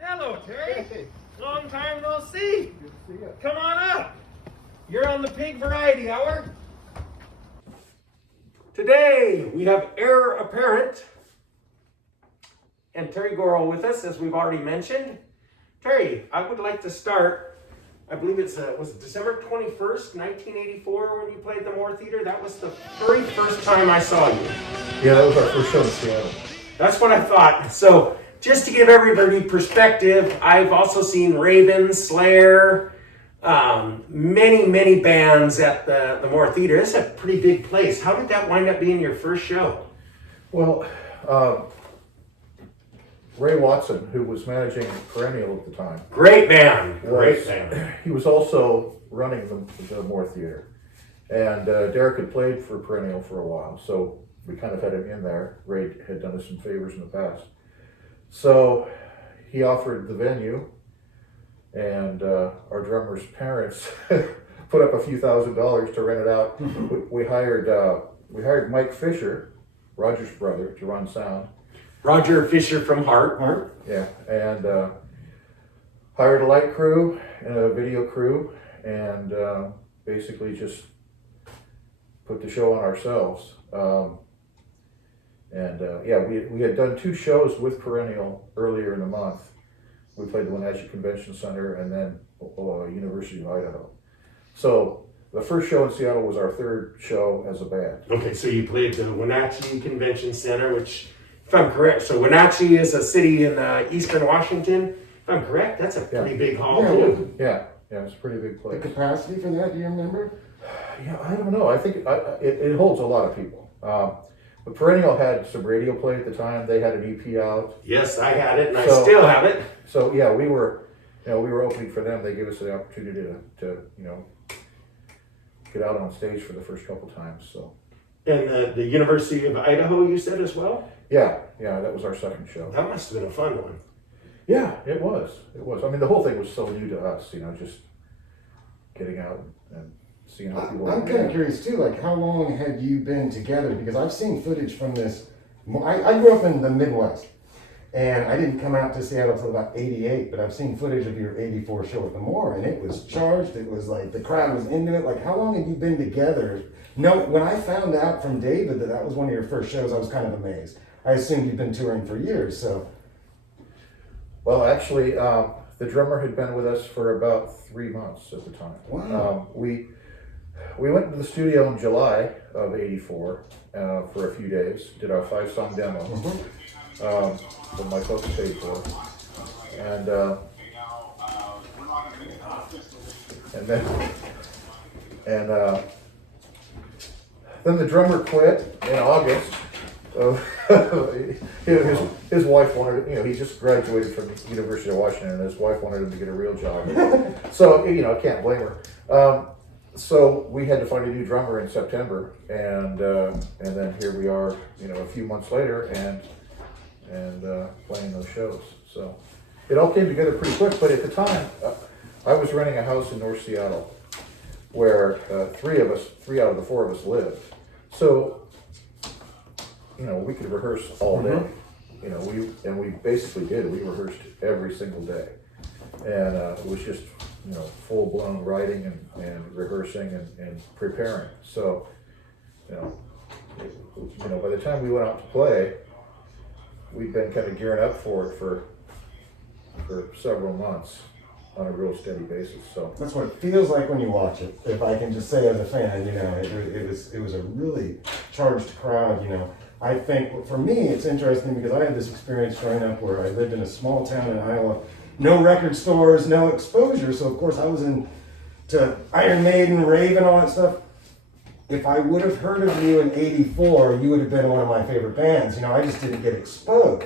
Hello, Terry. Hey. Long time no see. Good to see you. Come on up. You're on the P.I.G Variety Hour. Today we have Heir Apparent and Terry Gorle with us, as we've already mentioned. Terry, I would like to start. I believe was it December 21st, 1984 when you played the Moore Theater? That was the very first time I saw you. Yeah, that was our first show in Seattle. That's what I thought. So, just to give everybody perspective, I've also seen Raven, Slayer, many bands at the Moore Theater. It's a pretty big place. How did that wind up being your first show? Well, Ray Watson, who was managing Perennial at the time. Great band. Great band. He was also running the Moore Theater. And Derek had played for Perennial for a while, so we kind of had him in there. Ray had done us some favors in the past. So he offered the venue, and our drummer's parents put up a few $1,000s to rent it out. We hired Mike Fisher, Roger's brother, to run sound. Roger Fisher from Heart. Yeah, and hired a light crew and a video crew, and basically just put the show on ourselves. We had done 2 shows with Perennial earlier in the month. We played the Wenatchee Convention Center and then University of Idaho. So the first show in Seattle was our 3rd show as a band. Okay, so you played the Wenatchee Convention Center, which, if I'm correct, so Wenatchee is a city in eastern Washington. If I'm correct, that's a pretty big hall too. Yeah, it's a pretty big place. The capacity for that, do you remember? Yeah, I don't know. I think it holds a lot of people. But Perennial had some radio play at the time. They had an EP out. Yes, I had it, and I still have it. So yeah, we were opening for them. They gave us the opportunity to get out on stage for the first couple times. So. And the University of Idaho, you said as well? Yeah, that was our 2nd show. That must have been a fun one. Yeah, it was. I mean, the whole thing was so new to us. Just getting out and seeing how people. I'm kind of curious too. Like, how long had you been together? Because I've seen footage from this. I grew up in the Midwest, and I didn't come out to Seattle until about '88. But I've seen footage of your '84 show at the Moore, and it was charged. It was like the crowd was into it. Like, how long had you been together? No, when I found out from David that was one of your first shows, I was kind of amazed. I assumed you'd been touring for years. So, well, actually, the drummer had been with us for about 3 months at the time. Wow. We went to the studio in July of '84 for a few days. Did our 5-song demo that my folks paid for, then the drummer quit in August. His wife wanted, he just graduated from the University of Washington, and his wife wanted him to get a real job. So, I can't blame her. So we had to find a new drummer in September, and then here we are, a few months later, and playing those shows. So it all came together pretty quick. But at the time, I was renting a house in North Seattle, where 3 out of the 4 of us lived. So we could rehearse all day. We basically did. We rehearsed every single day, and it was just full-blown writing and rehearsing and preparing. So, by the time we went out to play, we'd been kind of gearing up for it for several months. on a real steady basis. So That's what it feels like when you watch it. If I can just say as a fan, you know, it was a really charged crowd. You know, I think for me it's interesting because I had this experience growing up where I lived in a small town in Iowa, no record stores, no exposure. So of course I was into Iron Maiden, Raven, all that stuff. If I would have heard of you in '84, you would have been one of my favorite bands. You know, I just didn't get exposed,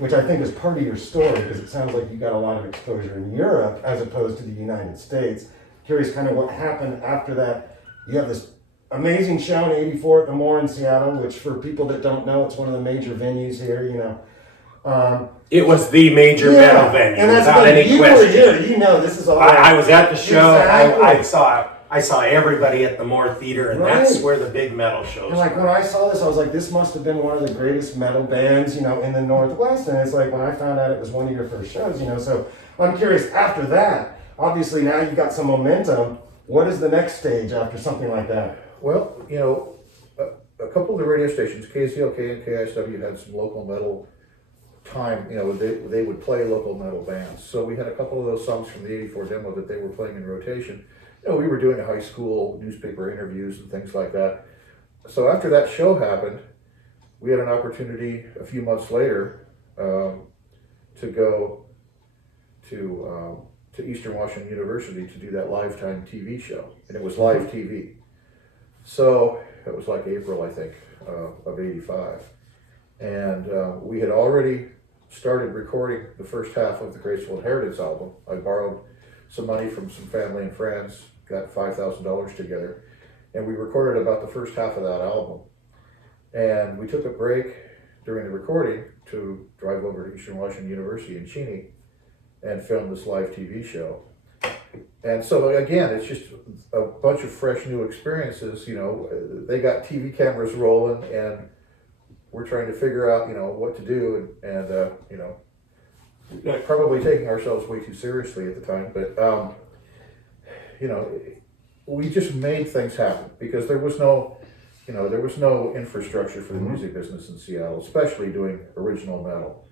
which I think is part of your story because it sounds like you got a lot of exposure in Europe as opposed to the United States. Curious kind of what happened after that. You have this amazing show in '84 at the Moore in Seattle, which for people that don't know, it's one of the major venues here, you know. It was the major metal venue, and that's without any you question. were here, you know, this is all. I was at the show. Exactly. I saw everybody at the Moore Theater, and that's where the big metal shows And like were. when I saw this, I was like, this must have been one of the greatest metal bands, you know, in the Northwest. And it's like when I found out it was one of your first shows, you know. So I'm curious, after that, obviously now you've got some momentum. What is the next stage after something like that? well, you know, a couple of the radio stations, KZLK and KISW, had some local metal time. You know, they would play local metal bands. So we had a couple of those songs from the '84 demo that they were playing in rotation. You know, we were doing high school newspaper interviews and things like that. So after that show happened, we had an opportunity a few months later to go to Eastern Washington University to do that Lifetime TV show, and it was live TV. So it was like April, I think, of '85, and we had already started recording the first half of the Graceful Inheritance album. I borrowed some money from some family and friends, got $5,000 together, and we recorded about the first half of that album. And we took a break during the recording to drive over to Eastern Washington University in Cheney and film this live TV show. And so again, it's just a bunch of fresh new experiences. You know, they got TV cameras rolling, and we're trying to figure out, you know, what to do, and you know, probably taking ourselves way too seriously at the time, but you know, we just made things happen because there was no infrastructure for the music business in Seattle, especially doing original metal.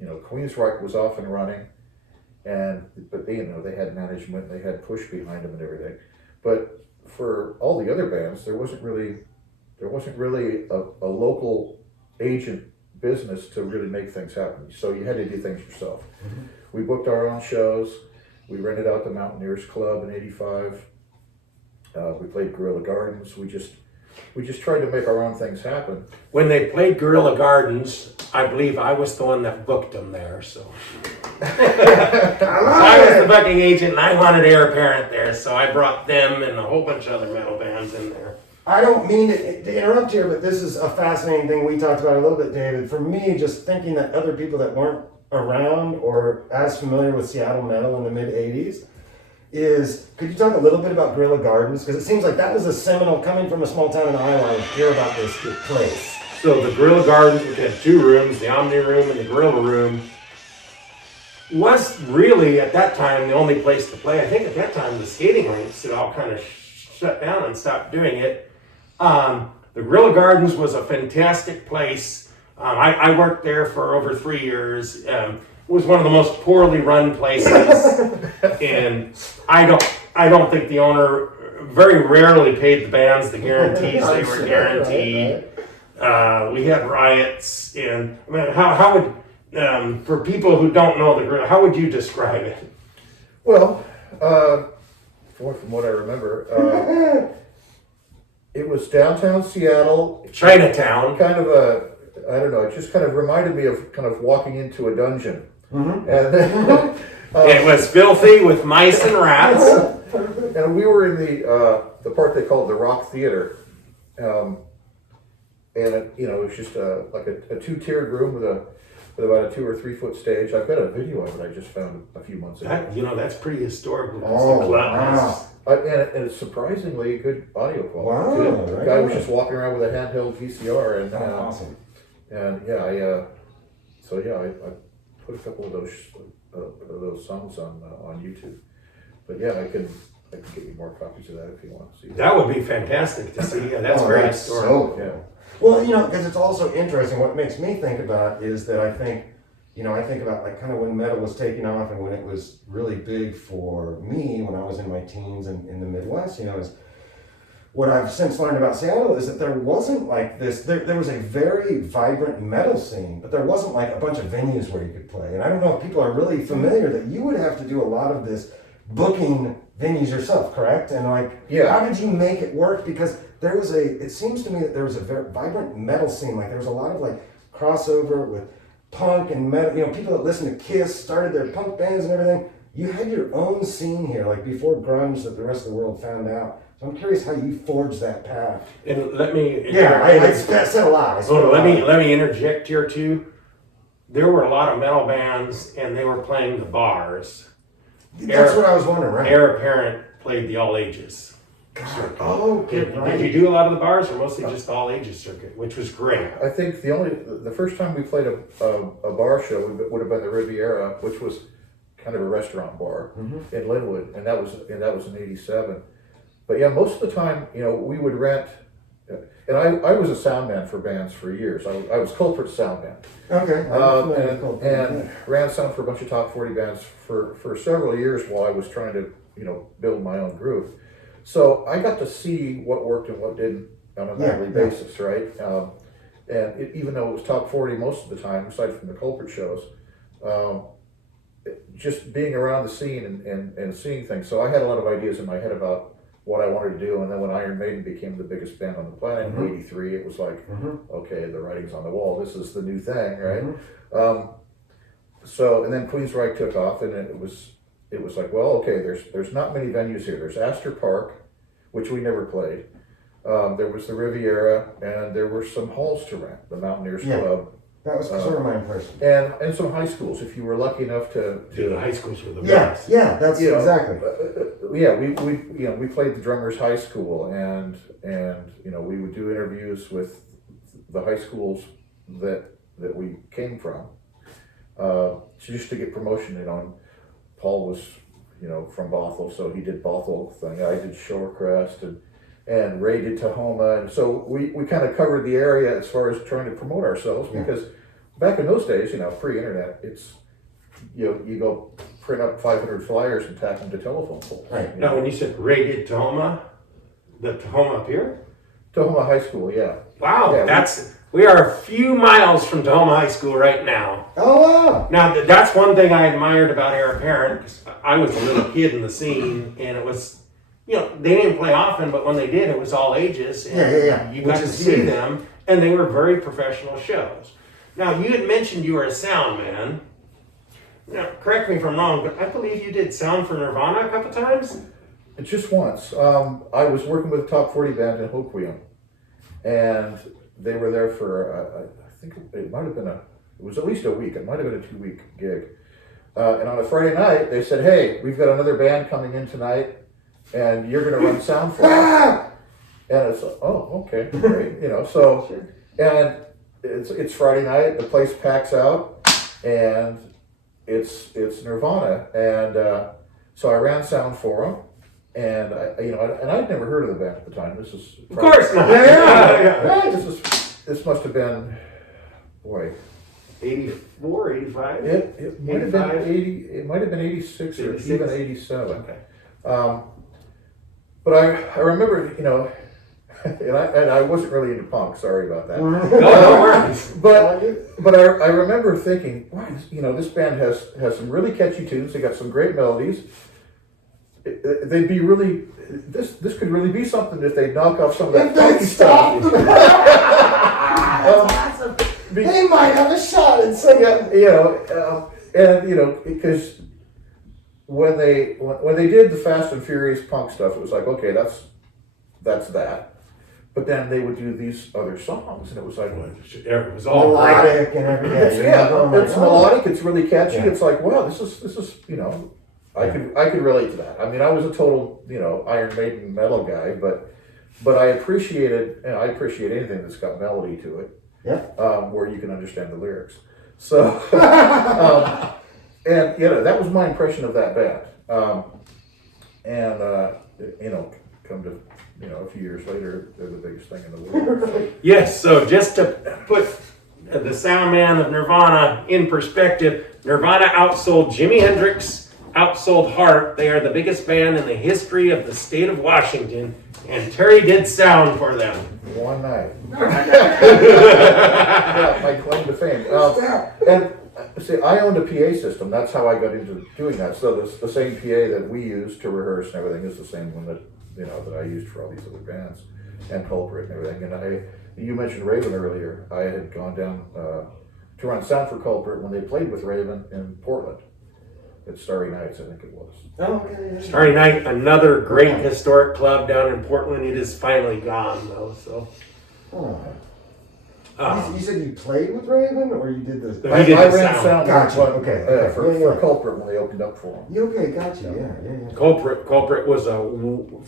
You know, Queensryche was off and running, but they, you know, they had management, they had push behind them and everything. But for all the other bands, there wasn't really a local agent business to really make things happen. So you had to do things yourself. Mm-hmm. We booked our own shows. We rented out the Mountaineers Club in '85. We played Guerilla Gardens. We just tried to make our own things happen. When they played Guerilla Gardens, I believe I was the one that booked them there. So I was the booking agent, and I wanted Heir Apparent there, so I brought them and a whole bunch of other metal bands in there. I don't mean to interrupt here, but this is a fascinating thing we talked about a little bit, David. For me, just thinking that other people that weren't around or as familiar with Seattle metal in the mid '80s is, could you talk a little bit about Guerilla Gardens? Because it seems like that was a seminal, coming from a small town in Iowa, to hear about this place. So the Guerilla Gardens, which had two rooms, the Omni Room and the Gorle Room, was really at that time the only place to play. I think at that time the skating rinks had all kind of shut down and stopped doing it. The Guerilla Gardens was a fantastic place. I worked there for over 3 years. It was one of the most poorly run places, and I don't think the owner very rarely paid the bands the guarantees they were guaranteed. We had riots, and I mean, how would for people who don't know the Guerilla, how would you describe it? Well, from what I remember, it was downtown Seattle, Chinatown. kind of I don't know, it just kind of reminded me of kind of walking into a dungeon. Mm-hmm. And It was filthy with mice and rats. and we were in the part they called the Rock Theater. And it, you know, it was just like a two-tiered room with about a 2 or 3 foot stage. I've got a video of it I just found a few months ago. That's pretty historic. Oh, wow. And it's surprisingly good audio quality. Wow, The right guy was on. just walking around with a handheld VCR, and Awesome. and yeah, I put a couple of those songs on YouTube. But yeah, I can get you more copies of that if you want to see. That would be fantastic to see. Yeah, that's very historic. So cool. Well, you know, because it's also interesting. What makes me think about is that I think I think about like kind of when metal was taking off and when it was really big for me when I was in my teens and in the Midwest, is what I've since learned about Seattle is that there wasn't like this, there was a very vibrant metal scene, but there wasn't like a bunch of venues where you could play. And I don't know if people are really familiar that you would have to do a lot of this booking venues yourself, correct? And like, Yeah. how did you make it work? Because it seems to me that there was a very vibrant metal scene. Like there was a lot of like crossover with punk and metal, people that listen to Kiss started their punk bands and everything. You had your own scene here, like before grunge that the rest of the world found out. So I'm curious how you forged that path. And let me. I said a lot. Let me interject here too. There were a lot of metal bands, and they were playing the bars. That's what I was wondering, right? Heir Apparent played the all ages. God. Oh, okay. Did you do a lot of the bars, or mostly just the all ages circuit, which was great? I think the first time we played a bar show would have been the Riviera, which was kind of a restaurant bar in Linwood, and that was in '87. But yeah, most of the time, we would rent, and I was a sound man for bands for years. I was Culprit's sound man. Okay. And ran sound for a bunch of top 40 bands for several years while I was trying to, build my own groove. So I got to see what worked and what didn't on a nightly basis, right? Even though it was top 40 most of the time, aside from the Culprit shows, just being around the scene and seeing things. So I had a lot of ideas in my head about what I wanted to do, and then when Iron Maiden became the biggest band on the planet in '83, it was like, okay, the writing's on the wall. This is the new thing, right? So, and then Queensryche took off, and it was like, well, okay, there's not many venues here. There's Astor Park, which we never played. There was the Riviera, and there were some halls to rent, the Mountaineers Club. That was sort of my impression. And some high schools, if you were lucky enough to the high schools were the best. Yeah, that's exactly. We played the Drummers High School, and we would do interviews with the high schools that we came from, just to get promotion. Paul was from Bothell, so he did Bothell thing. I did Shorecrest, and Ray did Tahoma, and so we kind of covered the area as far as trying to promote ourselves, because back in those days, pre-internet, it's you go print up 500 flyers and tack them to telephone poles. Right. Now, when you said Ray did Tahoma, the Tahoma up here? Tahoma High School, yeah. Wow, Yeah, we are a few miles from Tahoma High School right now. Oh, wow. Now, that's one thing I admired about Heir Apparent, because I was a little kid in the scene, and it was, they didn't play often, but when they did, it was all ages. And you got to see them, and they were very professional shows. Now, you had mentioned you were a sound man. Now, correct me if I'm wrong, but I believe you did sound for Nirvana a couple times? Just once. I was working with a top 40 band in Hoquiam, and they were there for, I think it might have been it was at least a week. It might have been a 2-week gig. And on a Friday night, they said, hey, we've got another band coming in tonight, and you're going to run sound for us. And it's, oh, okay, great. So, and it's Friday night, the place packs out, and it's Nirvana. And so I ran sound for them. And I'd never heard of the band at the time. This is of course not. Yeah. This must have been, boy, 84, 85? It might have been 80. It might have been 86 or even 87. Okay. But I remember, and I wasn't really into punk. Sorry about that. No worries. But I remember thinking, wow, this band has some really catchy tunes. They got some great melodies. They'd be really, this could really be something if they knock off some of that funky stuff. Awesome. They might have a shot at singing. Because when they did the Fast and Furious punk stuff, it was like, okay, that's that. But then they would do these other songs, and it was like, it was all melodic and everything. It's melodic. It's really catchy. Yeah. It's like, wow, this is I could relate to that. I mean, I was a total Iron Maiden metal guy, but I appreciate anything that's got melody to it. Yeah. Where you can understand the lyrics. So, and that was my impression of that band. Come to a few years later, they're the biggest thing in the world. Yes. So just to put the sound man of Nirvana in perspective. Nirvana outsold Jimi Hendrix, outsold Heart. They are the biggest band in the history of the state of Washington, and Terry did sound for them. One night. Yeah, my claim to fame. And see, I owned a PA system. That's how I got into doing that. So the same PA that we use to rehearse and everything is the same one that that I used for all these other bands and Culprit and everything. And you mentioned Raven earlier. I had gone down to run sound for Culprit when they played with Raven in Portland at Starry Nights, I think it was. Oh, okay. Starry Night, another great historic club down in Portland. It is finally gone though. So. You said you played with Raven, or you did this? I did I the ran sound. sound Gotcha. for, Okay. for Culprit when they opened up for them. Okay, gotcha. Yeah. Culprit was a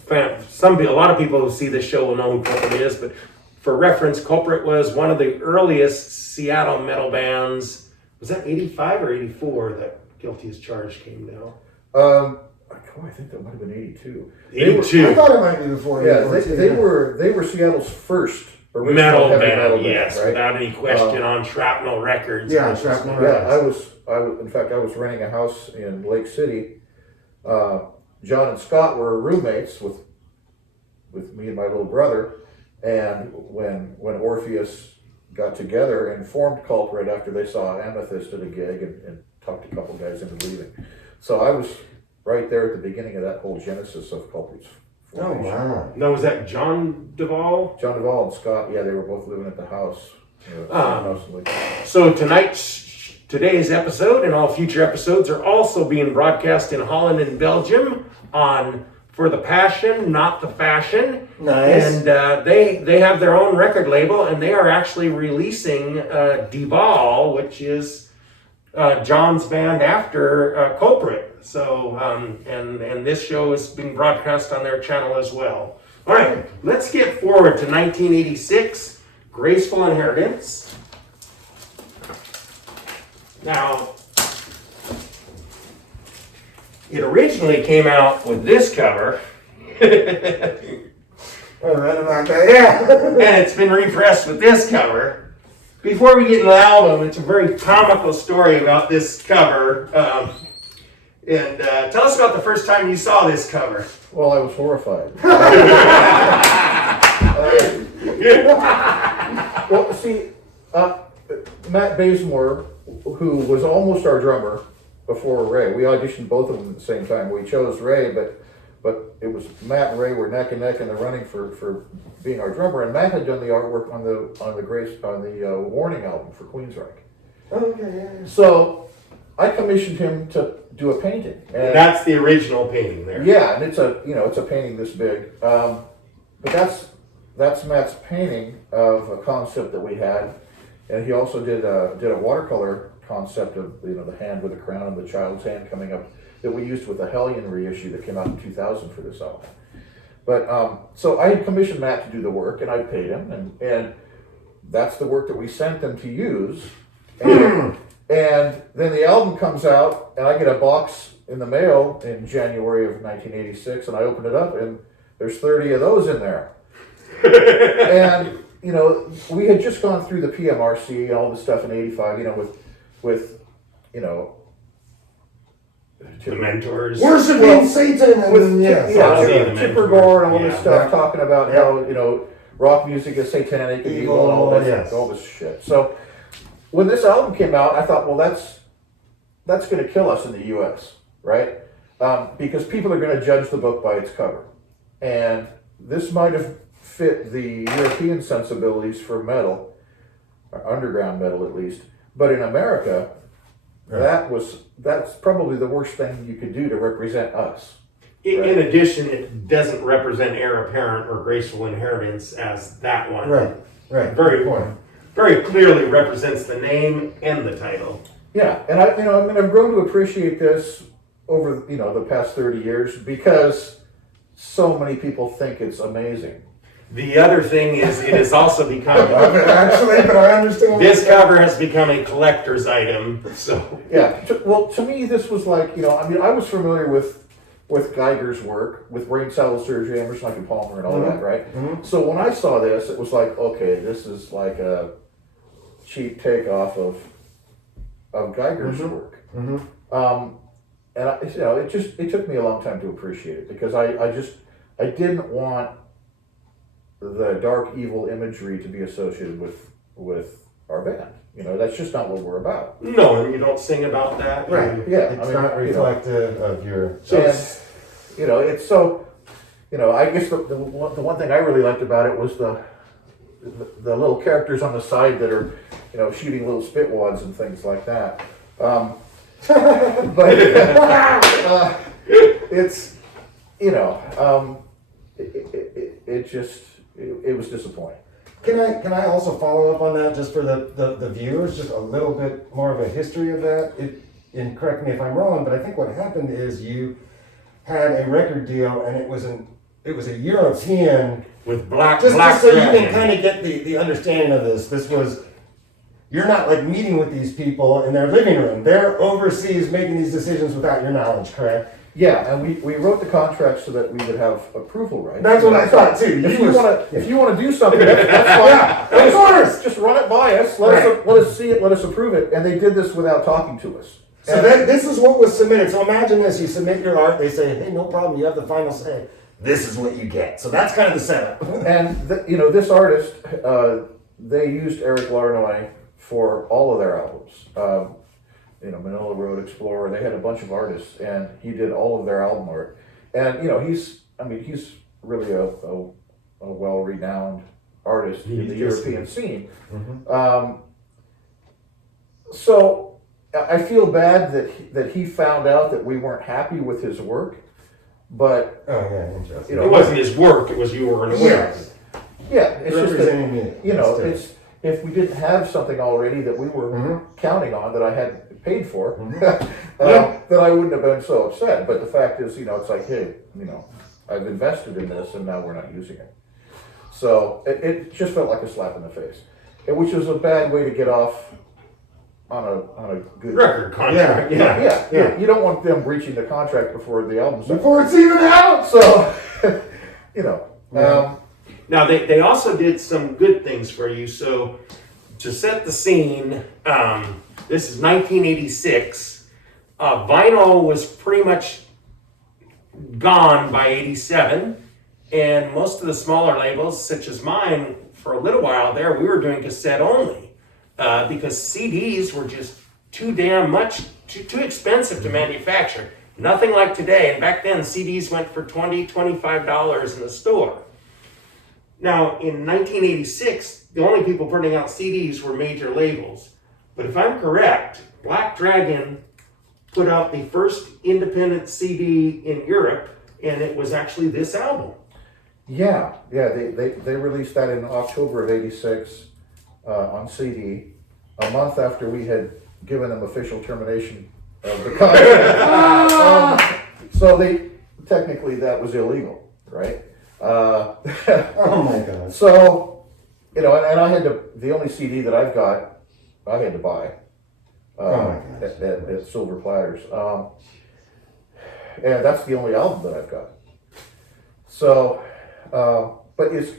fan. A lot of people who see this show will know who Culprit is, but for reference, Culprit was one of the earliest Seattle metal bands. Was that 85 or 84 that Guilty as Charged came down? I think that might have been 82. 82. I thought it might be before. Yeah, they were Seattle's first original metal heavy metal band, band, yes, right? without any question, on Shrapnel Records. Yeah, Shrapnel Yeah, I was. In fact, I was renting a house in Lake City. John and Scott were roommates with me and my little brother, and when Orpheus got together and formed Culprit after they saw Amethyst at a gig and talked a couple guys into leaving, so I was right there at the beginning of that whole genesis of Culprit's formation. Oh wow! No, was that John Duvall? John Duvall and Scott, yeah, they were both living at the house. So today's episode and all future episodes are also being broadcast in Holland and Belgium on For the Passion, Not the Fashion. Nice. And they have their own record label, and they are actually releasing Duvall, which is John's band after Culprit. So, and this show is being broadcast on their channel as well. All right, let's get forward to 1986, Graceful Inheritance. Now, it originally came out with this cover. And it's been refreshed with this cover. Before we get into the album, it's a very comical story about this cover. And tell us about the first time you saw this cover. Well, I was horrified. Well, see, Matt Bazemore, who was almost our drummer before Ray, we auditioned both of them at the same time. We chose Ray, but it was Matt and Ray were neck and neck in the running for being our drummer. And Matt had done the artwork on the Warning album for Queensryche. Okay. So I commissioned him to do a painting. And That's the original painting there. yeah, and it's a painting this big. But that's Matt's painting of a concept that we had, and he also did a watercolor concept of the hand with a crown and the child's hand coming up that we used with the Hellion reissue that came out in 2000 for this album. But so I had commissioned Matt to do the work, and I paid him, and that's the work that we sent them to use. And then the album comes out, and I get a box in the mail in January of 1986, and I open it up, and there's 30 of those in there. And we had just gone through the PMRC and all this stuff in '85, with The Mentors. Worshiping Satan and Tipper Gore and all this stuff, Yeah. talking about how rock music is satanic and evil and all this shit. So when this album came out, I thought, well, that's going to kill us in the U.S., right? Because people are going to judge the book by its cover, and this might have fit the European sensibilities for metal, or underground metal at least, but in America, that's probably the worst thing you could do to represent us. In addition, it doesn't represent Heir Apparent or Graceful Inheritance as that one. Right. Very clearly represents the name and the title. Yeah, and I've grown to appreciate this over the past 30 years because so many people think it's amazing. The other thing is, it has also become. Actually, but I understand. This cover has become a collector's item. So yeah, to me, this was like I was familiar with Geiger's work, with brain salad surgery, Emerson, Lake and Palmer, and all that, right? Mm-hmm. So when I saw this, it was like, okay, this is like a cheap takeoff of Geiger's work. And it took me a long time to appreciate it, because I didn't want the dark evil imagery to be associated with our band. That's just not what we're about. No, and you don't sing about that. Right. Yeah, It's not reflective of your. I guess the one thing I really liked about it was the little characters on the side that are, shooting little spitwads and things like that. But it's, it was disappointing. Can I also follow up on that, just for the viewers, just a little bit more of a history of that? And correct me if I'm wrong, but I think what happened is you had a record deal, and it was a European, with black just so you dragon. can kind of get the understanding of this. This was, you're not like meeting with these people in their living room. They're overseas making these decisions without your knowledge, correct? Yeah, and we wrote the contract so that we would have approval rights. That's what I thought too. If you want to do something, that's fine. Of course. Just run it by us. Let us see it. Let us approve it. And they did this without talking to us. So this is what was submitted. So imagine this: you submit your art. They say, "Hey, no problem. You have the final say. This is what you get." So that's kind of the setup. And this artist, they used Eric Larnoy for all of their albums. Manila Road Explorer. They had a bunch of artists, and he did all of their album art. And he's really a well-renowned artist in the European scene. So I feel bad that he found out that we weren't happy with his work, but Oh yeah, interesting. It wasn't his work, it was you were unaware of it. yeah, it's just that, Representing me. it's if we didn't have something already that we were counting on, that I had paid for, then I wouldn't have been so upset. But the fact is, it's like, hey, I've invested in this, and now we're not using it. So it just felt like a slap in the face, which was a bad way to get off on a good Record contract. Yeah. You don't want them breaching the contract before the album's out. Before it's even out. So, Now, they also did some good things for you. So, to set the scene, this is 1986. Vinyl was pretty much gone by 87. And most of the smaller labels, such as mine, for a little while there, we were doing cassette only. Because CDs were just too too expensive to manufacture. Nothing like today. And back then, CDs went for $20, $25 in the store. Now, in 1986, the only people putting out CDs were major labels. But if I'm correct, Black Dragon put out the first independent CD in Europe, and it was actually this album. Yeah. They released that in October of '86 on CD, a month after we had given them official termination of the contract. So technically that was illegal, right? Oh my God. So, and I had to, the only CD that I've got, I had to buy at Silver Platters. And that's the only album that I've got. So, but it's,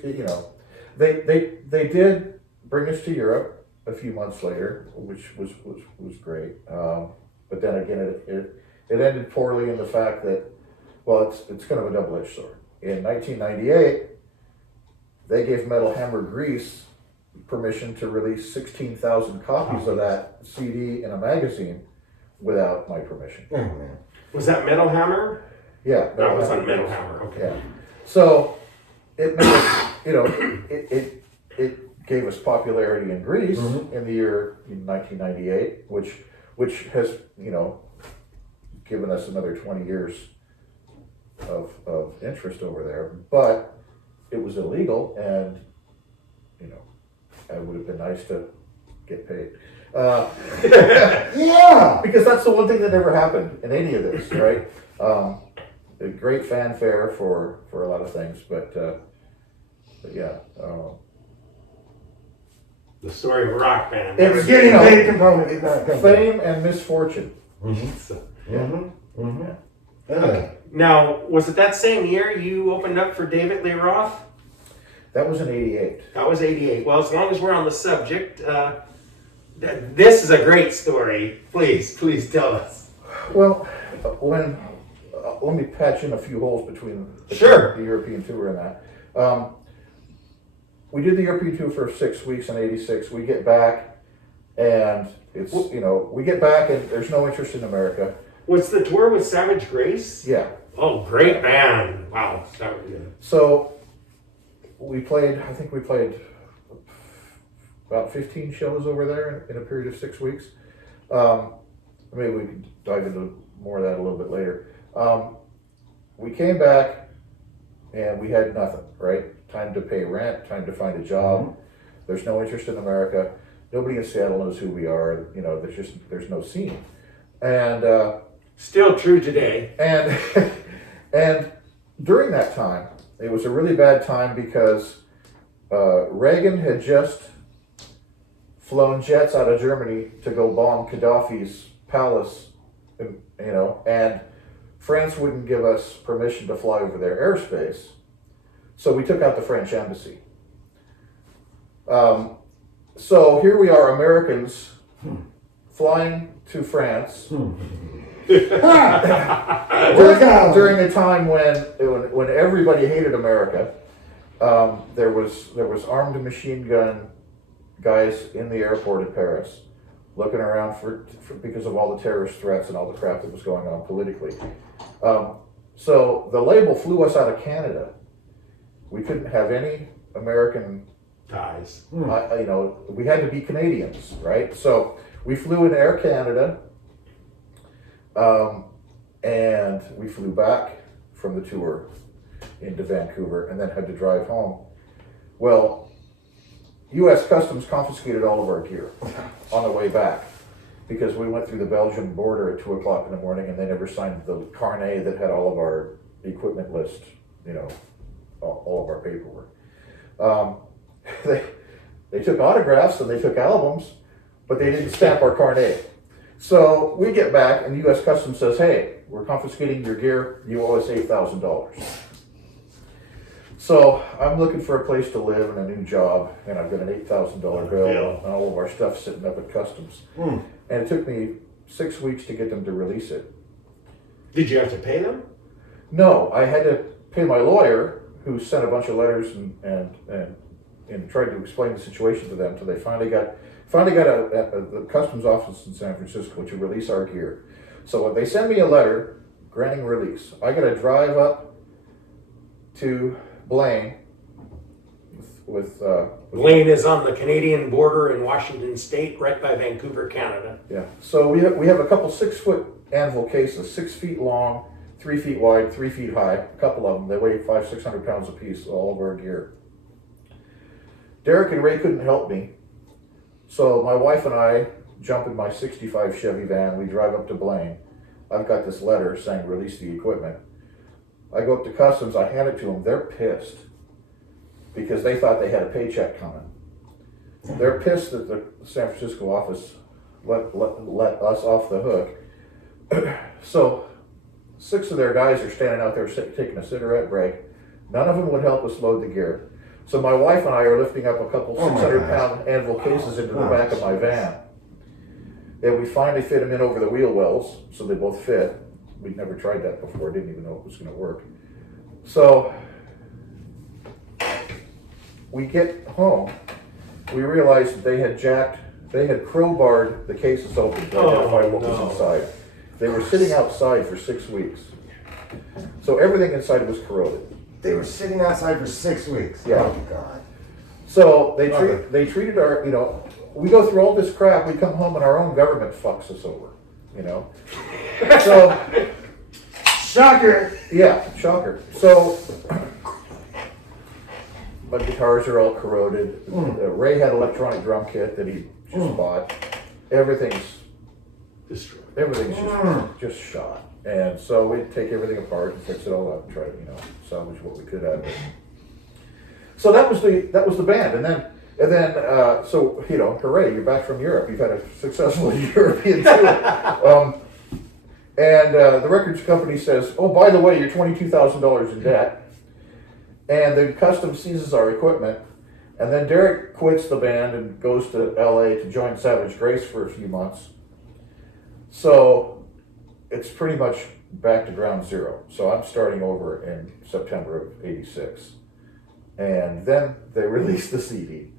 they did bring us to Europe a few months later, which was great. But then again, it ended poorly in the fact that, well, it's kind of a double-edged sword. In 1998, they gave Metal Hammer Grease permission to release 16,000 copies of that CD in a magazine without my permission. Oh man. Was that Metal Hammer? Yeah. That was on Metal Hammer, okay. Yeah. So it made us, it gave us popularity in Greece in the year 1998, which has, given us another 20 years of interest over there, but it was illegal, and it would have been nice to get paid. Yeah, because that's the one thing that never happened in any of this, right? A great fanfare for a lot of things, but yeah. The story of a rock band. It was getting a big component did not come. Fame and misfortune. Yeah. Now, was it that same year you opened up for David Lee Roth? That was in '88. That was 88. Well, as long as we're on the subject, This is a great story. Please tell us. Well, let me patch in a few holes between Sure. the European tour and that. We did the European tour for 6 weeks in '86. We get back, and we get back, and there's no interest in America. Was the tour with Savage Grace? Yeah. Oh, great band. Wow, that was good. So I think we played about 15 shows over there in a period of 6 weeks. Maybe we can dive into more of that a little bit later. We came back and we had nothing, right? Time to pay rent, time to find a job. There's no interest in America. Nobody in Seattle knows who we are. There's no scene. And still true today. And during that time, it was a really bad time because Reagan had just flown jets out of Germany to go bomb Gaddafi's palace, and France wouldn't give us permission to fly over their airspace. So we took out the French embassy. So here we are, Americans, flying to France during a time when everybody hated America. There was armed machine gun guys in the airport at Paris looking around for because of all the terrorist threats and all the crap that was going on politically. So the label flew us out of Canada. We couldn't have any American ties. We had to be Canadians, right? So we flew in Air Canada, and we flew back from the tour into Vancouver and then had to drive home. Well, U.S. Customs confiscated all of our gear on the way back because we went through the Belgian border at 2 o'clock in the morning and they never signed the carnet that had all of our equipment list, all of our paperwork. They took autographs and they took albums, but they didn't stamp our carnet. So we get back and U.S. Customs says, hey, we're confiscating your gear, you owe us $8,000. So I'm looking for a place to live and a new job, and I've got an $8,000 bill and all of our stuff sitting up at Customs. And it took me 6 weeks to get them to release it. Did you have to pay them? No, I had to pay my lawyer, who sent a bunch of letters and tried to explain the situation to them until they finally got the customs office in San Francisco to release our gear. So they send me a letter granting release. I got to drive up to Blaine with Blaine is on the Canadian border in Washington State, right by Vancouver, Canada. Yeah. So we have a couple 6-foot anvil cases, 6 feet long, 3 feet wide, 3 feet high. A couple of them. They weigh 500-600 pounds apiece. All of our gear. Derek and Ray couldn't help me, so my wife and I jump in my '65 Chevy van. We drive up to Blaine. I've got this letter saying release the equipment. I go up to Customs, I hand it to them. They're pissed because they thought they had a paycheck coming. They're pissed that the San Francisco office let us off the hook. So 6 of their guys are standing out there taking a cigarette break. None of them would help us load the gear. So my wife and I are lifting up a couple 600-pound anvil cases into the back of my van. And we finally fit them in over the wheel wells, so they both fit. We'd never tried that before, didn't even know it was going to work. So we get home, we realized that they had crowbarred the cases open to identify what was inside. They were sitting outside for 6 weeks. So everything inside was corroded. They were sitting outside for 6 weeks. Yeah. Oh God. So they treated our, we go through all this crap, we come home and our own government fucks us over, So, shocker. Yeah, shocker. So, my guitars are all corroded. Ray had an electronic drum kit that he just bought. Everything's destroyed. Everything's just shot. And so we'd take everything apart and fix it all up and try to, salvage what we could out of it. So that was the band. And then hooray, you're back from Europe. You've had a successful European tour. And the records company says, oh, by the way, you're $22,000 in debt. And the customs seizes our equipment. And then Derek quits the band and goes to LA to join Savage Grace for a few months. So it's pretty much back to ground zero. So I'm starting over in September of '86. And then they released the CD.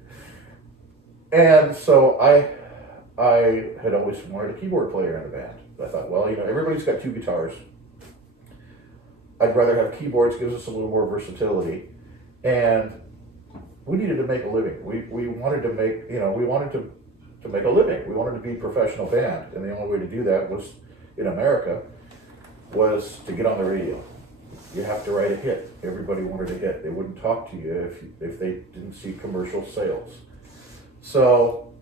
And so I had always wanted a keyboard player in the band. I thought, well, everybody's got two guitars. I'd rather have keyboards, gives us a little more versatility. And we needed to make a living. We wanted to make, we wanted to make a living. We wanted to be a professional band. And the only way to do that was, in America, was to get on the radio. You have to write a hit. Everybody wanted a hit. They wouldn't talk to you if they didn't see commercial sales. So,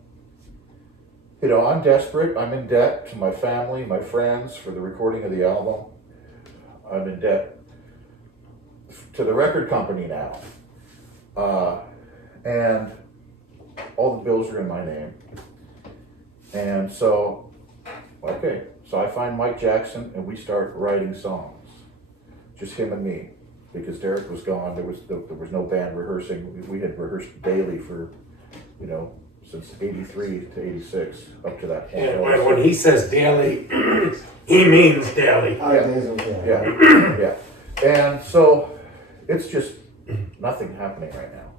I'm desperate. I'm in debt to my family, my friends for the recording of the album. I'm in debt to the record company now. And all the bills are in my name. And so, so I find Mike Jackson and we start writing songs. Just him and me, because Derek was gone. There was no band rehearsing. We had rehearsed daily for, since '83 to '86 up to that point. And when he says daily, he means daily. Yeah. And so it's just nothing happening right now.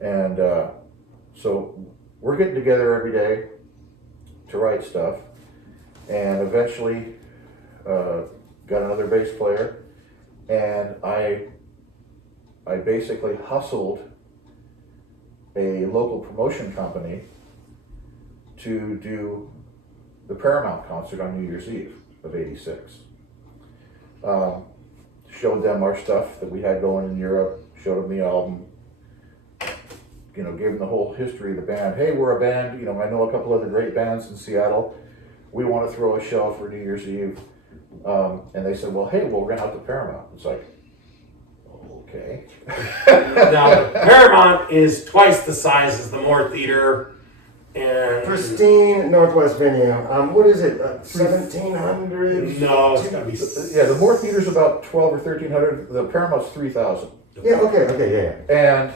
And so we're getting together every day to write stuff, and eventually got another bass player, and I basically hustled a local promotion company to do the Paramount concert on New Year's Eve of '86. Showed them our stuff that we had going in Europe, showed them the album, gave them the whole history of the band. Hey, we're a band, I know a couple other great bands in Seattle. We want to throw a show for New Year's Eve. And they said, well, hey, we'll rent out the Paramount. It's like, okay. Now, Paramount is twice the size as the Moore Theater. And pristine Northwest venue. What is it? 1,700? No, it's gotta be. Yeah, the Moore Theater's about 12 or 1,300. The Paramount's 3,000. Yeah. Okay. And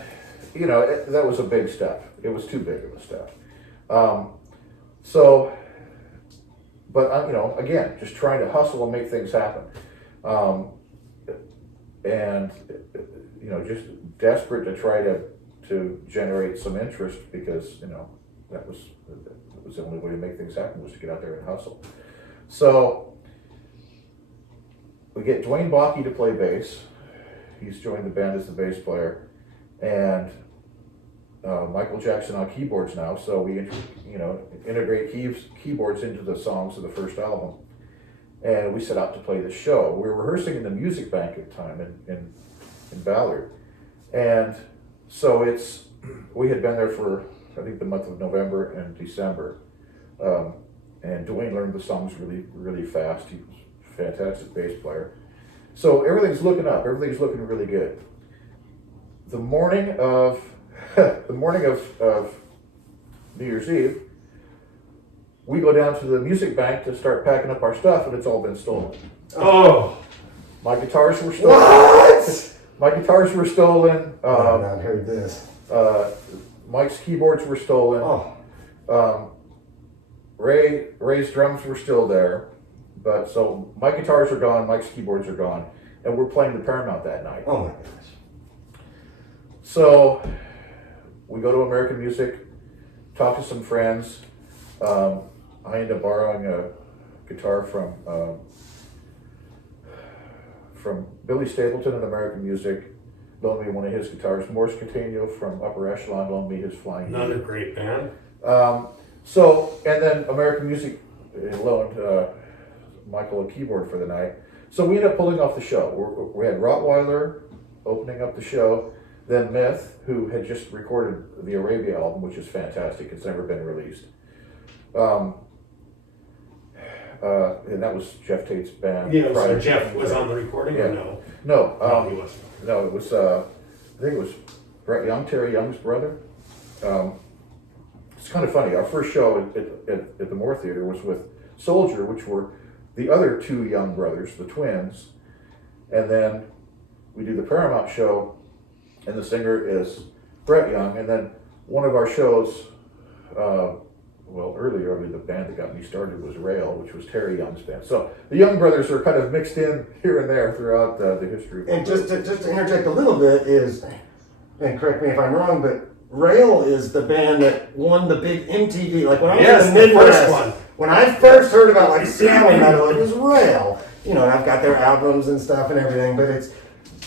that was a big step. It was too big of a step. But again, just trying to hustle and make things happen, and just desperate to try to generate some interest because that was the only way to make things happen, was to get out there and hustle. So we get Dwayne Bakke to play bass. He's joined the band as the bass player, and Michael Jackson on keyboards now. So we integrate keyboards into the songs of the first album, and we set out to play the show. We were rehearsing in the Music Bank at the time in Ballard, and so we had been there for I think the month of November and December, and Dwayne learned the songs really, really fast. He was a fantastic bass player. So everything's looking up. Everything's looking really good. The morning of New Year's Eve, we go down to the Music Bank to start packing up our stuff, and it's all been stolen. Oh, my guitars were stolen. What? My guitars were stolen. I've not heard this. Mike's keyboards were stolen. Oh. Ray's drums were still there, but so my guitars are gone, Mike's keyboards are gone, and we're playing the Paramount that night. Oh my gosh. So we go to American Music, talk to some friends. I end up borrowing a guitar from Billy Stapleton at American Music. Loaned me one of his guitars. Morris Catania from Upper Echelon loaned me his Flying V. another great band. And then American Music loaned Michael a keyboard for the night. So we ended up pulling off the show. We had Rottweiler opening up the show, then Myth, who had just recorded the Arabia album, which is fantastic. It's never been released. And that was Jeff Tate's band. Yeah, so Jeff was on the recording, or no? No, He wasn't. No, it was, I think it was Brett Young, Terry Young's brother. It's kind of funny. Our first show at the Moore Theater was with Soldier, which were the other two Young brothers, the twins. And then we do the Paramount show, and the singer is Brett Young, and then one of our shows, earlier, the band that got me started was Rail, which was Terry Young's band. So the Young brothers are kind of mixed in here and there throughout the history. And just to interject a little bit is, and correct me if I'm wrong, but Rail is the band that won the big MTV, like when I was in the Midwest, one. when I first heard about like Seattle metal, it was Rail. You know, and I've got their albums and stuff and everything, but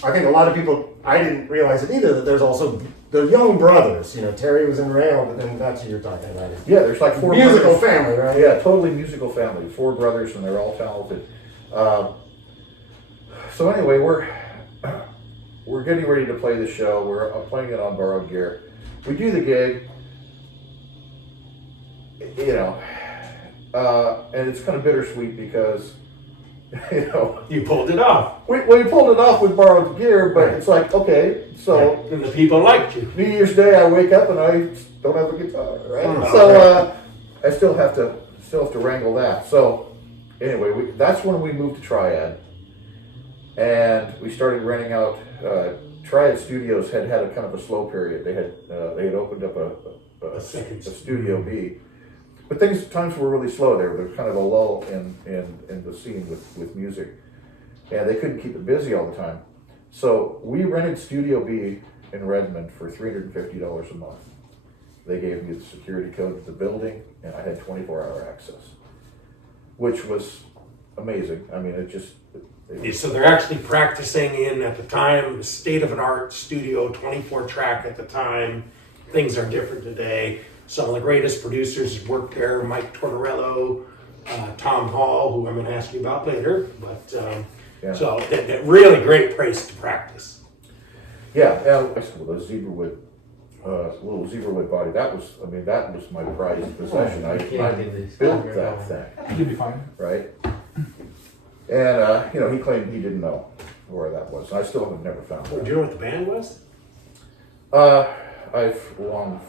I think a lot of people, I didn't realize it either, that there's also the Young brothers. You know, Terry was in Rail, but then that's who you're talking about. Yeah, there's like 4 musical brothers. family, right? Yeah, totally musical family. 4 brothers, and they're all talented. So anyway, we're getting ready to play the show. We're playing it on borrowed gear. We do the gig, you know, and it's kind of bittersweet because, you know, You pulled it off. we pulled it off with borrowed gear, but it's like, okay, so And the people liked you. New Year's Day, I wake up and I don't have a guitar, right? Oh, So I still have to wrangle that. So anyway, that's when we moved to Triad, and we started renting out. Triad Studios had a kind of a slow period. They had opened up a Studio B, but times were really slow there. There was kind of a lull in the scene with music, and they couldn't keep it busy all the time. So we rented Studio B in Redmond for $350 a month. They gave me the security code to the building, and I had 24-hour access, which was amazing. I mean, So they're actually practicing in, at the time, state-of-an-art studio, 24-track at the time. Things are different today. Some of the greatest producers worked there, Mike Tortorello, Tom Hall, who I'm going to ask you about later. But So really great place to practice. Yeah, the Zebrawood, little Zebrawood body. That was my prized possession. I built that thing. You'll be fine. Right? And he claimed he didn't know where that was. And I still have never found Do it. you know what the band was? I've long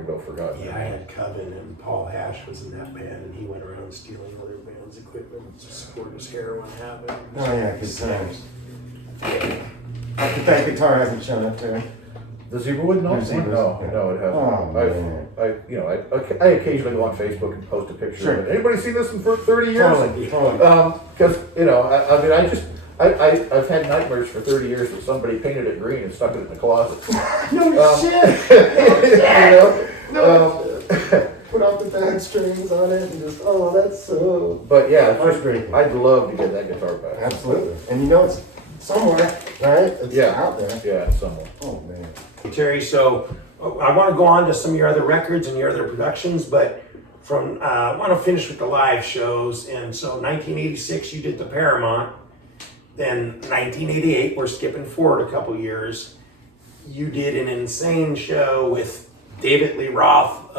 ago forgotten. Yeah, I had Coven, and Paul Hash was in that band, and he went around stealing other bands' equipment to support his heroin habit. Oh yeah, good times. That guitar hasn't shown up there. The Zebrawood? No, The Zebras? no, it hasn't. Oh, man. I occasionally go on Facebook and post a picture Sure. of it. Anybody seen this in 30 years? Totally. Because I've had nightmares for 30 years that somebody painted it green and stuck it in the closet. No shit! No. Put out the bad strings on it and just, that's so... But yeah, That's great. I'd love to get that guitar back. Absolutely. And you know it's somewhere, right? It's out there. Yeah, it's somewhere. Oh, man. Terry, so I want to go on to some of your other records and your other productions, but I want to finish with the live shows. And so 1986, you did the Paramount. Then 1988, we're skipping forward a couple years. You did an insane show with David Lee Roth.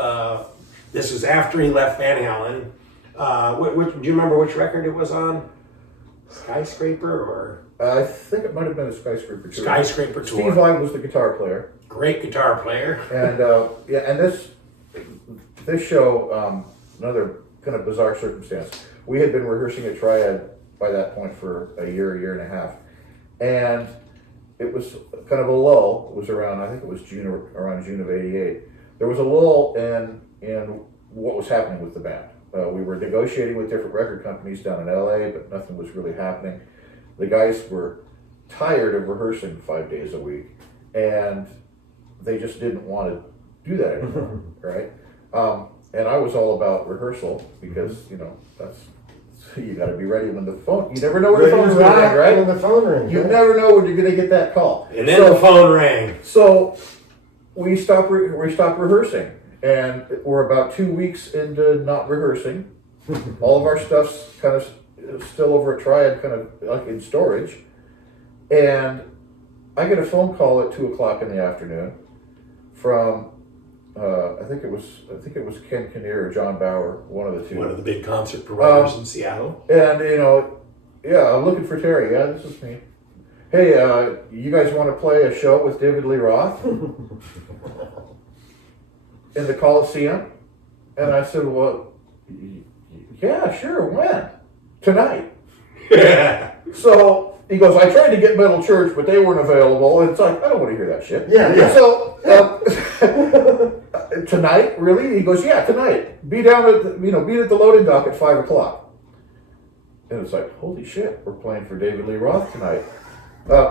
This was after he left Van Halen. Do you remember which record it was on? Skyscraper or? I think it might have been a Skyscraper tour. Skyscraper tour. Steve Vai was the guitar player. Great guitar player. And and this show, another kind of bizarre circumstance. We had been rehearsing at Triad by that point for a year and a half, and it was kind of a lull. It was around, I think it was June of '88. There was a lull in what was happening with the band. We were negotiating with different record companies down in LA, but nothing was really happening. The guys were tired of rehearsing 5 days a week, and they just didn't want to do that anymore, right? And I was all about rehearsal because, that's, you got to be ready when the phone, you never know where the phone's going to ring, right? When the phone rings. You never know when you're going to get that call. And then the phone rang. So we stopped rehearsing, and we're about 2 weeks into not rehearsing. All of our stuff's kind of still over at Triad, kind of like in storage. And I get a phone call at 2:00 in the afternoon from I think it was Ken Kinnear or John Bauer, one of the two. One of the big concert providers in Seattle. And I'm looking for Terry. Yeah, this is me. Hey, you guys want to play a show with David Lee Roth in the Coliseum? And I said, well, yeah, sure. When? Tonight. So he goes, I tried to get Metal Church, but they weren't available. And it's like, I don't want to hear that shit. Yeah. So Tonight, really? He goes, yeah, tonight. Be down at be at the loading dock at 5 o'clock. And it's like, holy shit, we're playing for David Lee Roth tonight.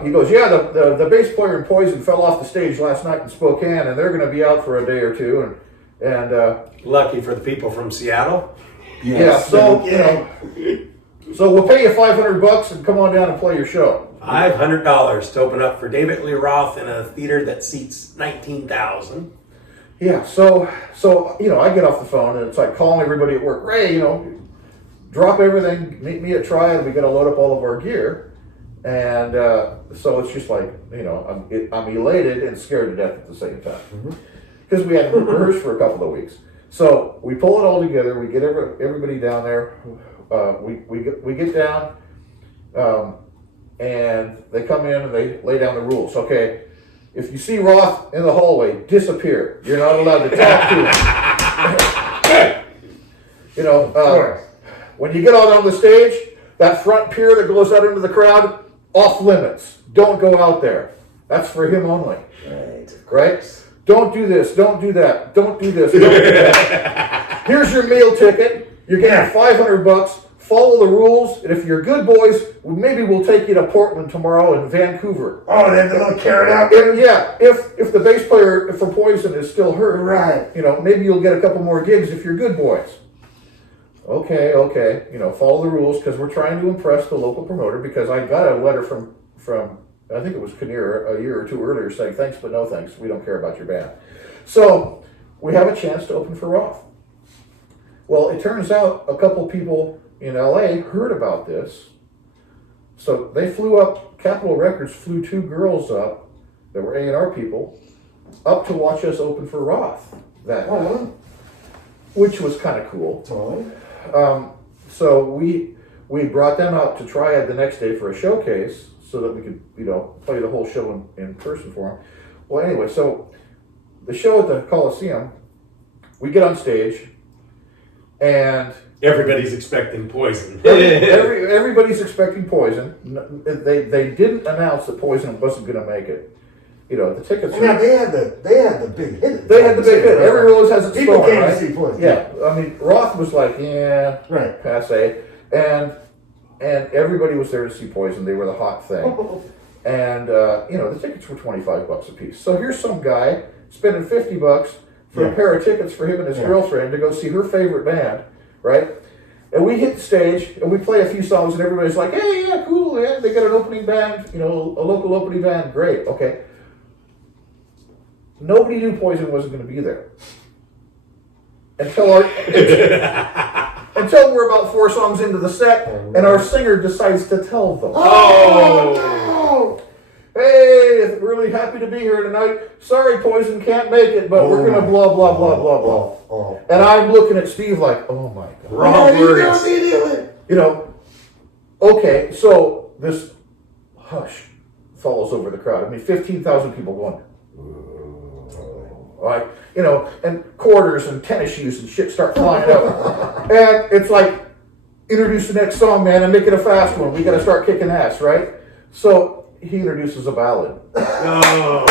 He goes, yeah, the bass player in Poison fell off the stage last night in Spokane, and they're going to be out for a day or two. And lucky for the people from Seattle. Yes. Yeah, so we'll pay you $500 and come on down and play your show. $500 to open up for David Lee Roth in a theater that seats 19,000. Yeah. So I get off the phone and it's like calling everybody at work. Ray, drop everything, meet me at Triad. We got to load up all of our gear, and so it's just like I'm elated and scared to death at the same time because we hadn't rehearsed for a couple of weeks. So we pull it all together. We get everybody down there. We get down, and they come in and they lay down the rules. Okay, if you see Roth in the hallway, disappear. You're not allowed to talk to him. When you get out on the stage, that front pier that goes out into the crowd, off limits. Don't go out there. That's for him only. Right? Don't do this. Don't do that. Don't do this. Don't do that. Here's your meal ticket. You're getting $500. Follow the rules, and if you're good boys, maybe we'll take you to Portland tomorrow and Vancouver. Oh, they have the little carrot out. And yeah, if the bass player for Poison is still hurt, right? Maybe you'll get a couple more gigs if you're good boys. Okay. Follow the rules because we're trying to impress the local promoter. Because I got a letter from I think it was Kinnear a year or two earlier saying thanks but no thanks. We don't care about your band. So we have a chance to open for Roth. Well, it turns out a couple people in LA heard about this. So they flew up, Capitol Records flew 2 girls up that were A&R people up to watch us open for Roth that night, which was kind of cool. So we brought them out to Triad the next day for a showcase so that we could, play the whole show in person for them. Well, anyway, so the show at the Coliseum, we get on stage and everybody's expecting Poison. Everybody's expecting Poison. They didn't announce that Poison wasn't going to make it. The tickets. Yeah, they had the big hit. They had the big hit. Every rose has its people thorn, came right? to see Poison. Yeah, I mean Roth was like, right, passe, and everybody was there to see Poison. They were the hot thing, and the tickets were $25 a piece. So here's some guy spending $50 for a pair of tickets for him and his girlfriend to go see her favorite band, right? And we hit the stage and we play a few songs and everybody's like, hey, yeah, cool, man. They got an opening band, a local opening band. Great, okay. Nobody knew Poison wasn't going to be there. Until we're about 4 songs into the set and our singer decides to tell them. Oh! No! Hey, really happy to be here tonight. Sorry, Poison can't make it, but we're going to blah, blah, blah, blah, blah. And I'm looking at Steve like, oh my God. Wrong words. Okay, so this hush falls over the crowd. I mean, 15,000 people going, like, and quarters and tennis shoes and shit start flying out. And it's like, introduce the next song, man, and make it a fast one. We got to start kicking ass, right? So he introduces a ballad. Oh.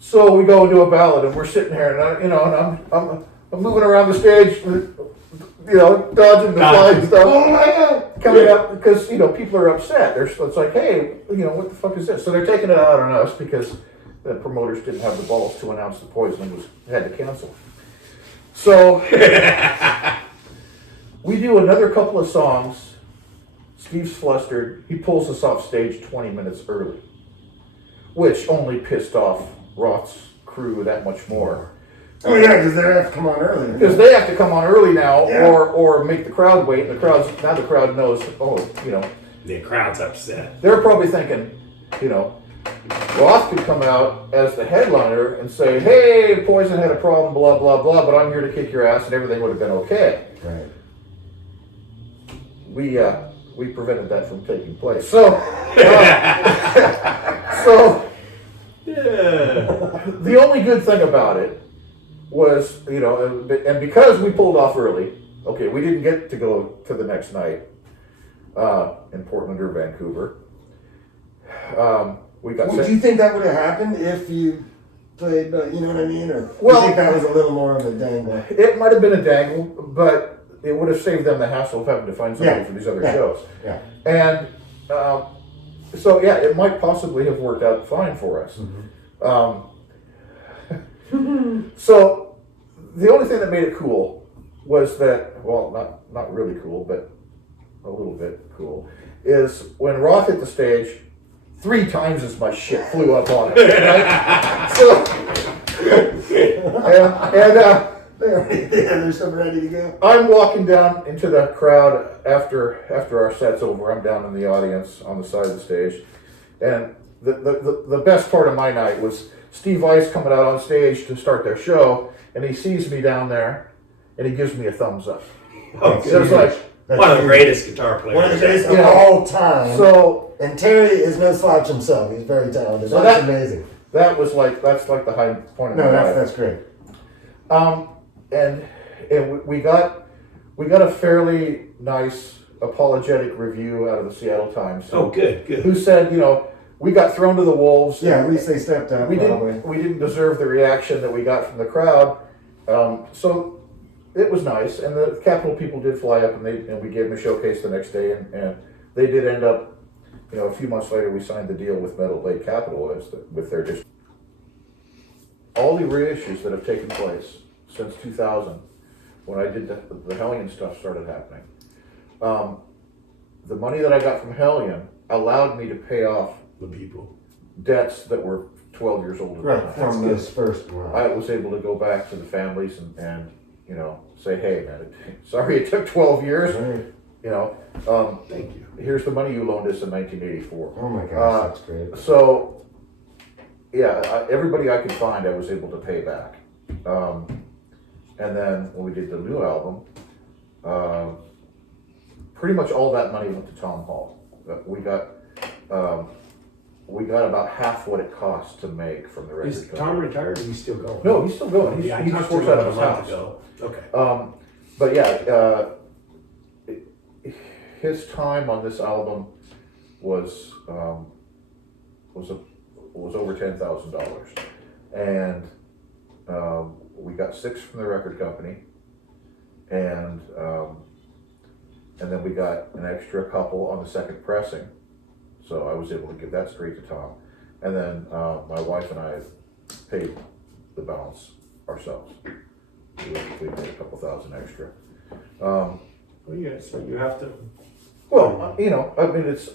So we go into a ballad, and we're sitting here, and I'm moving around the stage, dodging the flying stuff. Oh my God! Coming up because people are upset. It's like, hey, what the fuck is this? So they're taking it out on us because the promoters didn't have the balls to announce the Poison had to cancel. So we do another couple of songs. Steve's flustered. He pulls us off stage 20 minutes early, which only pissed off Roth's crew that much more. Oh yeah, because they have to come on early. Because they have to come on early now, or make the crowd wait. And the crowd knows. The crowd's upset. They're probably thinking, Roth could come out as the headliner and say, "Hey, Poison had a problem, blah blah blah, but I'm here to kick your ass," and everything would have been okay. Right. We prevented that from taking place. So, the only good thing about it was, and because we pulled off early, okay, we didn't get to go to the next night in Portland or Vancouver. We got. Do you think that would have happened if you played, but you know what I mean? Or Well- you think that was a little more of a dangle? It might have been a dangle, but it would have saved them the hassle of having to find somebody Yeah. for these other Yeah. shows. Yeah. And so, yeah, it might possibly have worked out fine for us. So the only thing that made it cool was that, well, not really cool, but a little bit cool, is when Roth hit the stage, 3 times as much shit flew up on him. Right? So, There's some ready to go. I'm walking down into the crowd after our set's over. I'm down in the audience on the side of the stage, and the best part of my night was Steve Weiss coming out on stage to start their show, and he sees me down there, and he gives me a thumbs up. Oh, So it's like, That's one of the huge. greatest guitar players. One of the greatest of Yeah. all time. so And Terry is no slouch himself. He's very talented. So That's that- amazing. that's like the high point of No, my that's life. that's great. And we got a fairly nice apologetic review out of the Seattle Times. Oh, good, good. Who said, we got thrown to the wolves. Yeah, at least they stepped up. We probably. didn't deserve the reaction that we got from the crowd. So it was nice, and the Capitol people did fly up, and we gave them a showcase the next day, and they did end up. A few months later, we signed the deal with Metal Blade Capital with their all the reissues that have taken place since 2000, when I did the Hellion stuff started happening. The money that I got from Hellion allowed me to pay off The people. debts that were 12 years old. Right, at the time. from this first one. I was able to go back to the families and say, hey man, sorry it took 12 years. Right. Thank you. Here's the money you loaned us in 1984. Oh my gosh, that's great. So, yeah, everybody I could find, I was able to pay back. And then when we did the new album, pretty much all that money went to Tom Hall. We got about half what it cost to make from the record Is company. Tom retired or is he still going? No, he's still going. Yeah, I He talked just to works him out of a his month house. ago. Okay. But yeah, his time on this album was over $10,000, and we got 6 from the record company, and then we got an extra couple on the second pressing, so I was able to give that straight to Tom, and then my wife and I paid the balance ourselves. We made a couple thousand extra. Well, yeah, so you have to. Well, I mean, it's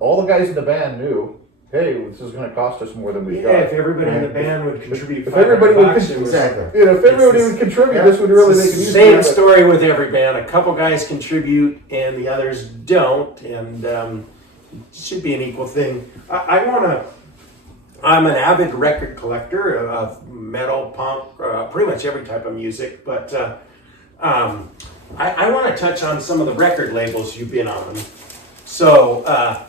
all the guys in the band knew, hey, this is going to cost us more than we Yeah, got. if everybody in the band would contribute If everybody would $500, it was- Exactly. If everybody It's would contribute, yeah, this would really It's make it the easier. same but- story with every band. A couple guys contribute and the others don't, and it should be an equal thing. I'm an avid record collector of metal, punk, pretty much every type of music, but I want to touch on some of the record labels you've been on. So,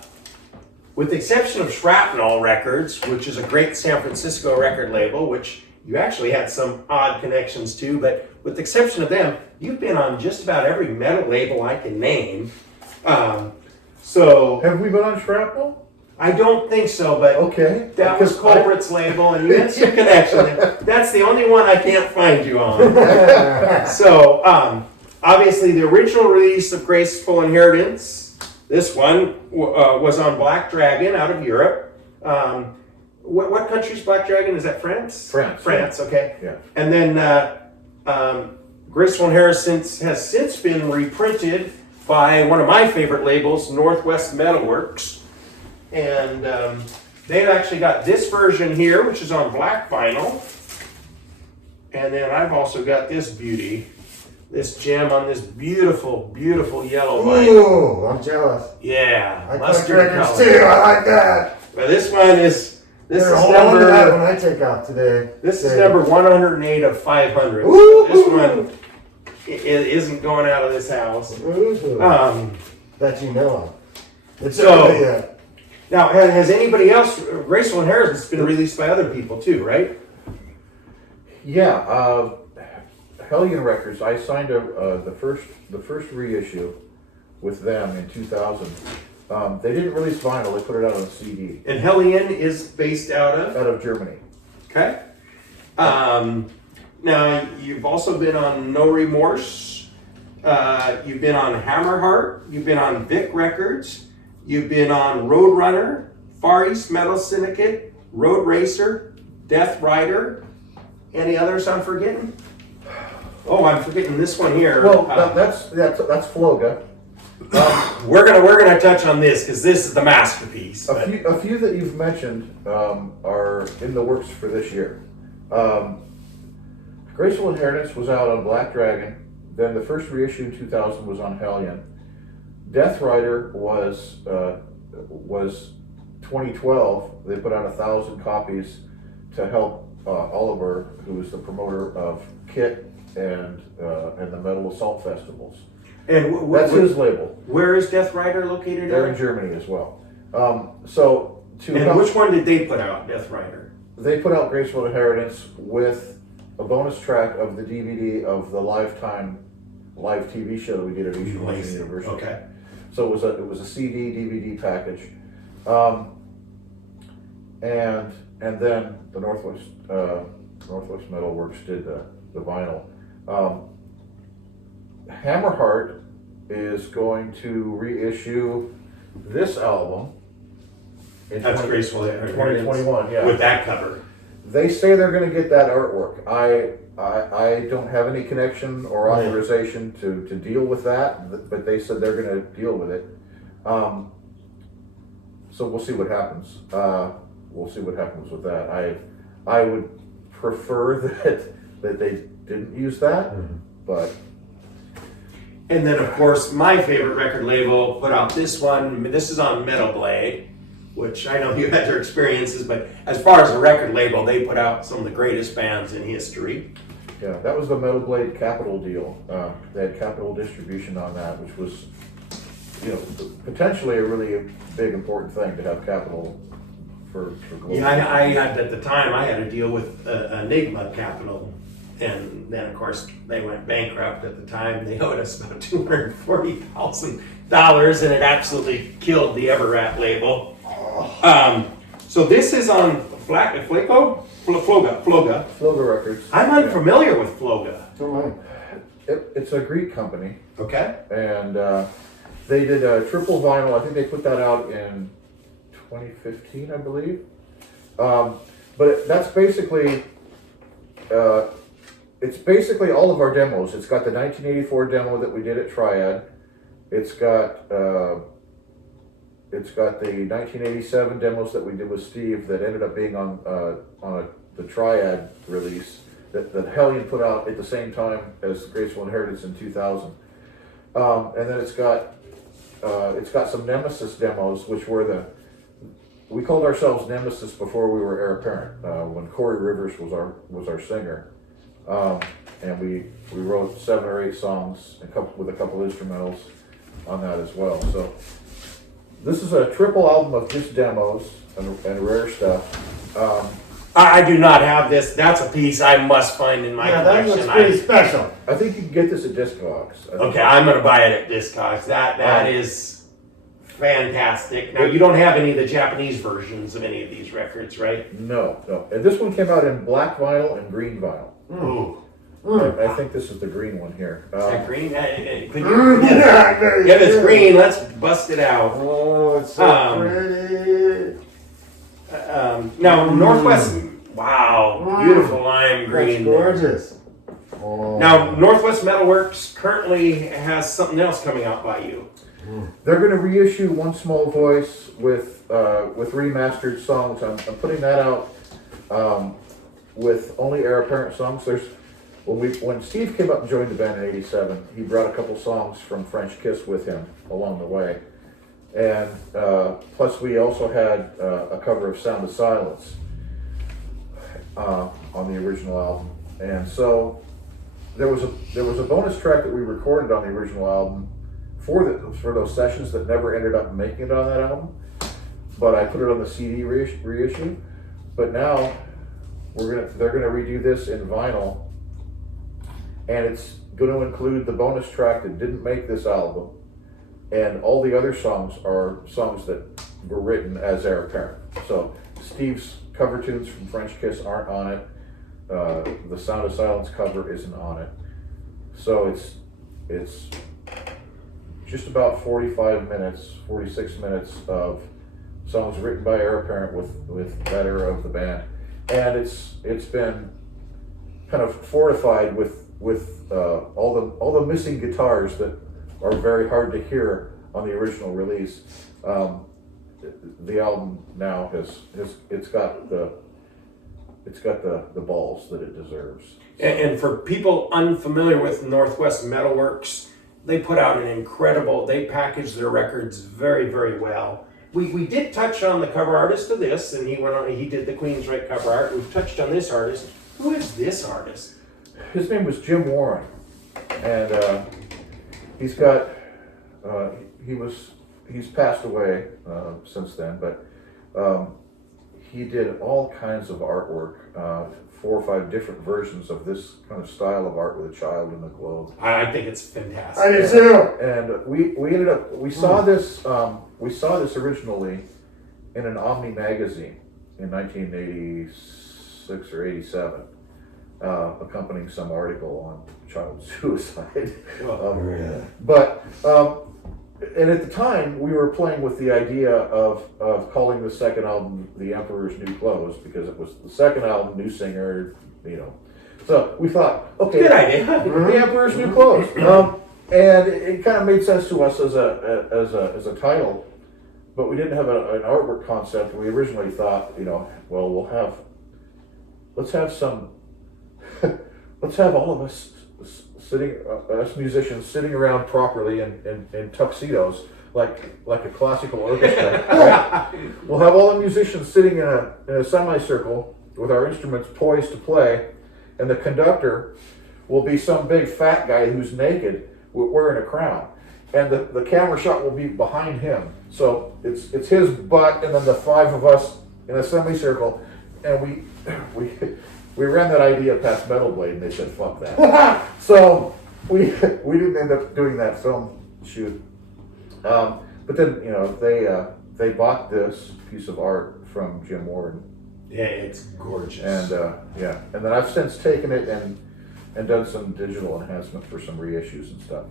with the exception of Shrapnel Records, which is a great San Francisco record label, which you actually had some odd connections to, but with the exception of them, you've been on just about every metal label I can name. So, Have we been on Shrapnel? I don't think so, but Okay. that was Because Culprit's label, and you had some connection there. That's the only one I can't find you on. So, obviously, the original release of Graceful Inheritance, this one was on Black Dragon out of Europe. What country's Black Dragon? Is that France? France. France, okay. Yeah. And then Graceful Inheritance has since been reprinted by one of my favorite labels, Northwest Metalworks. And they've actually got this version here, which is on black vinyl. And then I've also got this beauty, this gem on this beautiful, beautiful yellow vinyl. Ooh, I'm jealous. Yeah, I collect mustard records color. too. I like that. Well, this one is Better hold on to that when number I take off today. this is Say, number 108 of 500. So Ooh. this one isn't going out of this house. Ooh, that you know of. It's So- early, Now, has anybody else? Graceful Inheritance has been released by other people too, right? Yeah. Hellion Records. I signed the first reissue with them in 2000. They didn't release vinyl. They put it out on a CD And Hellion is based out of. out of Germany. Okay. Now, you've also been on No Remorse. You've been on Hammerheart. You've been on Vic Records. You've been on Roadrunner, Far East Metal Syndicate, Road Racer, Death Rider. Any others I'm forgetting? Oh, I'm forgetting this one here. Well, that's Floga. We're gonna touch on this because this is the masterpiece. A few that you've mentioned are in the works for this year. Graceful Inheritance was out on Black Dragon. Then the first reissue in 2000 was on Hellion. Death Rider was 2012. They put out 1,000 copies to help Oliver, who is the promoter of KIT and the Metal Assault festivals. And that's his label. Where is Death Rider located? They're in Germany as well. Which one did they put out, Death Rider? They put out Graceful Inheritance with a bonus track of the DVD of the live TV show that we did at Eastern Washington University. Okay. So it was a CD DVD package, and then the Northwest Metal Works did the vinyl. Hammerheart is going to reissue this album in That's Graceful Inheritance. 2021. Yeah, with that cover. They say they're going to get that artwork. I don't have any connection or authorization to deal with that, but they said they're going to deal with it. So we'll see what happens. We'll see what happens with that. I would prefer that they didn't use that, but. And then, of course, my favorite record label put out this one. This is on Metal Blade, which I know you had your experiences, but as far as a record label, they put out some of the greatest bands in history. Yeah, that was the Metal Blade Capitol deal. They had Capitol distribution on that, which was, potentially a really big, important thing to have Capitol for global. Yeah, I had at the time I had to deal with Enigma Capitol, and then of course they went bankrupt at the time. They owed us about $240,000, and it absolutely killed the Everrat label. So this is on Floga Records. I'm unfamiliar with Floga. It's a Greek company. Okay. And they did a triple vinyl. I think they put that out in 2015, I believe. But that's basically, it's basically all of our demos. It's got the 1984 demo that we did at Triad. It's got the 1987 demos that we did with Steve that ended up being on the Triad release that Hellion put out at the same time as Graceful Inheritance in 2000. And then it's got some Nemesis demos, which were we called ourselves Nemesis before we were Heir Apparent, when Corey Rivers was our singer. And we wrote 7 or 8 songs with a couple instrumentals on that as well. So this is a triple album of just demos and rare stuff. I do not have this. That's a piece I must find in my collection. That looks pretty special. I think you can get this at Discogs. Okay, I'm going to buy it at Discogs. That is fantastic. Now, you don't have any of the Japanese versions of any of these records, right? No. And this one came out in black vinyl and green vinyl. Ooh. I think this is the green one here. Is that green? If it's green, let's bust it out. Oh, it's so pretty. Now, Northwest, wow, beautiful lime green. That's gorgeous. Oh. Now, Northwest Metalworks currently has something else coming out by you. They're going to reissue One Small Voice with remastered songs. I'm putting that out with only Heir Apparent songs. When Steve came up and joined the band in '87, he brought a couple songs from French Kiss with him along the way. And plus we also had a cover of Sound of Silence on the original album. And so there was a bonus track that we recorded on the original album for those sessions that never ended up making it on that album. But I put it on the CD reissue. But now they're gonna redo this in vinyl, and it's going to include the bonus track that didn't make this album. And all the other songs are songs that were written as Heir Apparent. So Steve's cover tunes from French Kiss aren't on it. The Sound of Silence cover isn't on it. So it's just about 45 minutes, 46 minutes of songs written by Heir Apparent with that era of the band, and it's been kind of fortified with all the missing guitars that are very hard to hear on the original release. The album now it's got the balls that it deserves. And for people unfamiliar with Northwest Metalworks, they put out they package their records very, very well. We did touch on the cover artist of this, and he did the Queensryche cover art. We've touched on this artist. Who is this artist? His name was Jim Warren, and he's passed away since then, but he did all kinds of artwork, 4 or 5 different versions of this kind of style of art with a child in the globe. I think it's fantastic. I do too. And we saw this originally in an Omni magazine in 1986 or 87, accompanying some article on child suicide. And at the time, we were playing with the idea of calling the second album The Emperor's New Clothes, because it was the second album, new singer, So we thought, okay, good idea. The Emperor's New Clothes. And it kind of made sense to us as a title, but we didn't have an artwork concept. We originally thought, let's have all of us us musicians sitting around properly in tuxedos, like a classical orchestra. Right? We'll have all the musicians sitting in a semicircle with our instruments poised to play, and the conductor will be some big fat guy who's naked wearing a crown, and the camera shot will be behind him. So it's his butt, and then the 5 of us in a semicircle, and we ran that idea past Metal Blade, and they said, fuck that. So we didn't end up doing that film shoot. But then, they bought this piece of art from Jim Warren. Yeah, it's gorgeous. And then I've since taken it and done some digital enhancement for some reissues and stuff.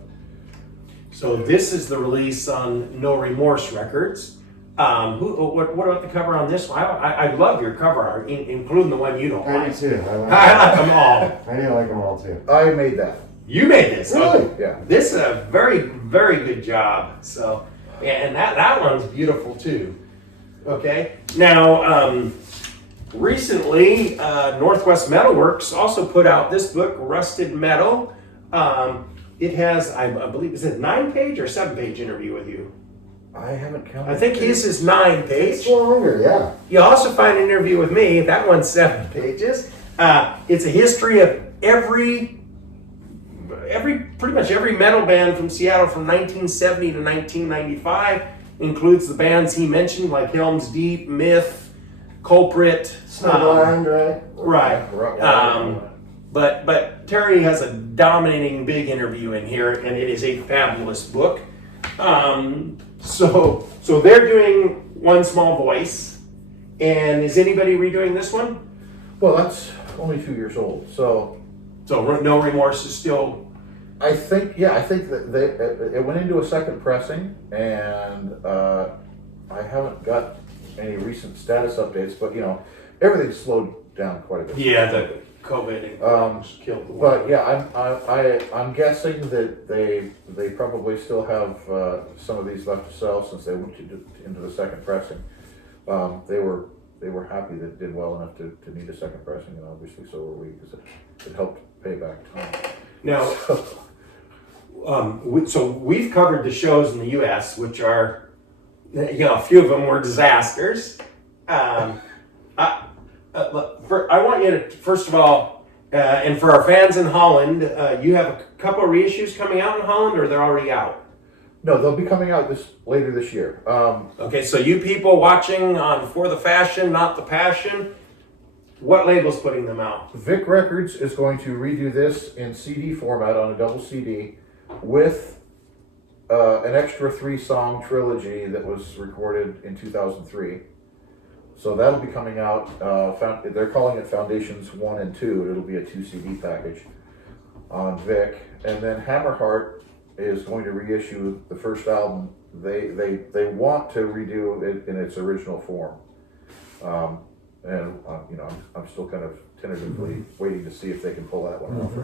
So this is the release on No Remorse Records. What about the cover on this one? I love your cover art, including the one you don't I like. do too. I like them all. I do like them all too. I made that. You made this. Really? Yeah. This is a very, very good job. So, and that one's beautiful too. Okay. Now, recently, Northwest Metalworks also put out this book, Rusted Metal. It has, I believe, is it a 9-page or 7-page interview with you? I haven't counted. I think his is 9-page. It's longer, yeah. You also find an interview with me. That one's 7 pages. It's a history of pretty much every metal band from Seattle from 1970 to 1995. Includes the bands he mentioned, like Helm's Deep, Myth, Culprit. Snowblind, right? Right. But Terry has a dominating big interview in here, and it is a fabulous book. So they're doing One Small Voice, and is anybody redoing this one? Well, that's only 2 years old, so No Remorse is still. I think that it went into a second pressing, and I haven't got any recent status updates, but everything's slowed down quite a bit. Yeah, the COVID killed the world. But yeah, I'm guessing that they probably still have some of these left to sell since they went into the second pressing. They were happy that it did well enough to need a second pressing, and obviously so were we, because it helped pay back time. Now, so we've covered the shows in the U.S., which are, a few of them were disasters. I want you to, first of all, and for our fans in Holland, you have a couple of reissues coming out in Holland, or they're already out? No, they'll be coming out later this year. Okay, so you people watching on For the Fashion, Not the Passion, what label's putting them out? Vic Records is going to redo this in CD format on a double CD with an extra 3-song trilogy that was recorded in 2003. So that'll be coming out. They're calling it Foundations 1 and 2. It'll be a 2 CD package on Vic. And then Hammerheart is going to reissue the first album. They want to redo it in its original form. I'm still kind of tentatively waiting to see if they can pull that one off or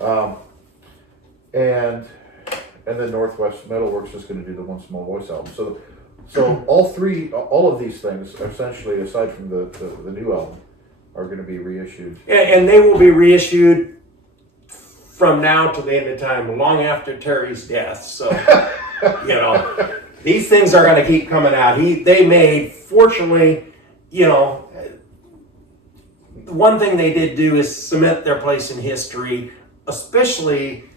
not. And then Northwest Metalworks is going to do the One Small Voice album. So all of these things, essentially, aside from the new album, are going to be reissued. And they will be reissued from now to the end of time, long after Terry's death. So, these things are going to keep coming out. They made, fortunately, one thing they did do is cement their place in history, especially,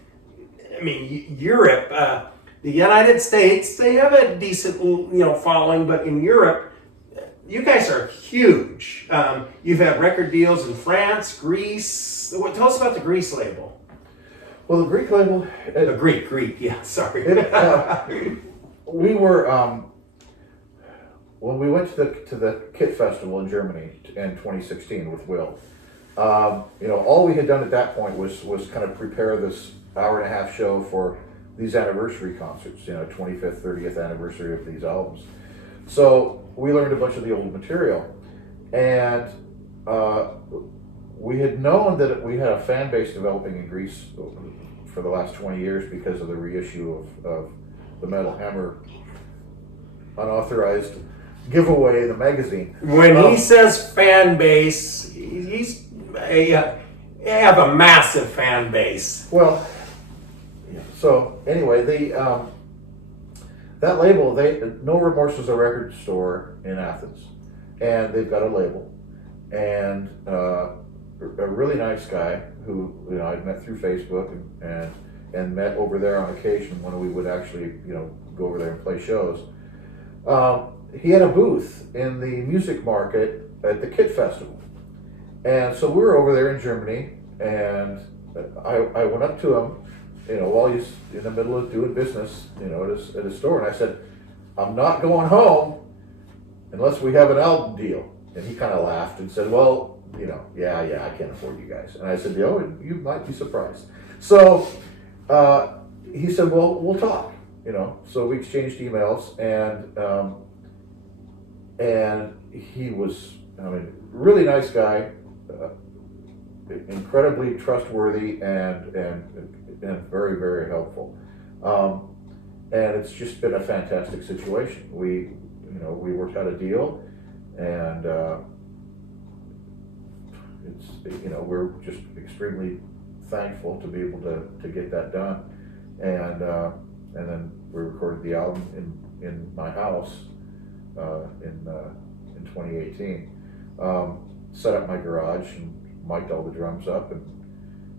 Europe. The United States, they have a decent, following, but in Europe, you guys are huge. You've had record deals in France, Greece. Tell us about the Greece label. Well, the Greek label... The Greek, yeah, sorry. We were... when we went to the Kit Festival in Germany in 2016 with Will, all we had done at that point was kind of prepare this hour-and-a-half show for these anniversary concerts, 25th, 30th anniversary of these albums. So we learned a bunch of the old material, and we had known that we had a fan base developing in Greece for the last 20 years because of the reissue of the Metal Hammer unauthorized giveaway in the magazine. When he says fan base, he's have a massive fan base. Well, so anyway, that label, No Remorse is a record store in Athens, and they've got a label, and a really nice guy who I'd met through Facebook and met over there on occasion when we would actually go over there and play shows. He had a booth in the music market at the Kit Festival, and so we were over there in Germany, and I went up to him, while he's in the middle of doing business, at his store, and I said, "I'm not going home unless we have an album deal." And he kind of laughed and said, "Well, yeah, I can't afford you guys." And I said, "You might be surprised." So he said, "Well, we'll talk." So we exchanged emails, and he was, really nice guy, incredibly trustworthy, and very, very helpful. And it's just been a fantastic situation. We worked out a deal, and we're just extremely thankful to be able to get that done. And then we recorded the album in my house in 2018. Set up my garage and mic'd all the drums up and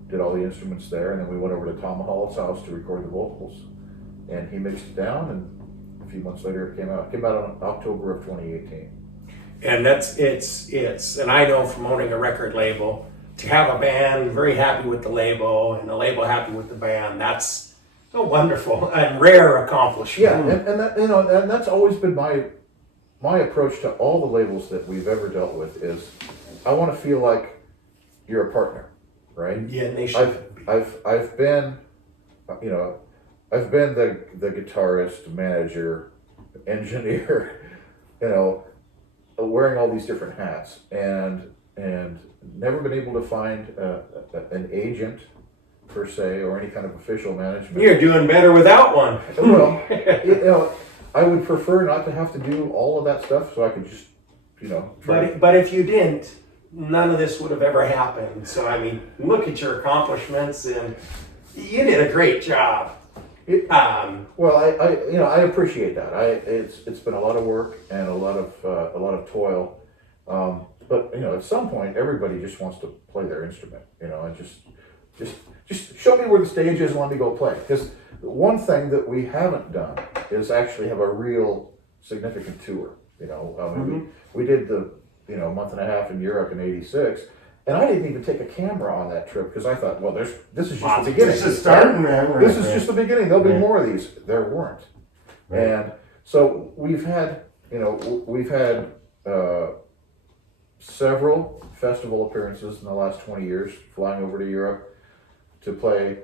did all the instruments there, and then we went over to Tom Hall's house to record the vocals, and he mixed it down, and a few months later it came out. It came out in October of 2018. And and I know from owning a record label, to have a band very happy with the label and the label happy with the band, that's a wonderful and rare accomplishment. Yeah, and that, and that's always been my approach to all the labels that we've ever dealt with is, I want to feel like you're a partner, right? Yeah, and they should. I've been, I've been the guitarist, manager, engineer, wearing all these different hats, and never been able to find an agent per se or any kind of official management. You're doing better without one. Well, I would prefer not to have to do all of that stuff, so I could just, try. But if you didn't, none of this would have ever happened. So look at your accomplishments, and you did a great job. Well, I appreciate that. It's been a lot of work and a lot of toil, but at some point everybody just wants to play their instrument, and just show me where the stage is and let me go play. Because one thing that we haven't done is actually have a real significant tour. We did the month and a half in Europe in '86. And I didn't even take a camera on that trip because I thought, well, this is just the beginning. This is starting, man. This is just the beginning. There'll be more of these. There weren't. Right. And so we've had several festival appearances in the last 20 years, flying over to Europe to play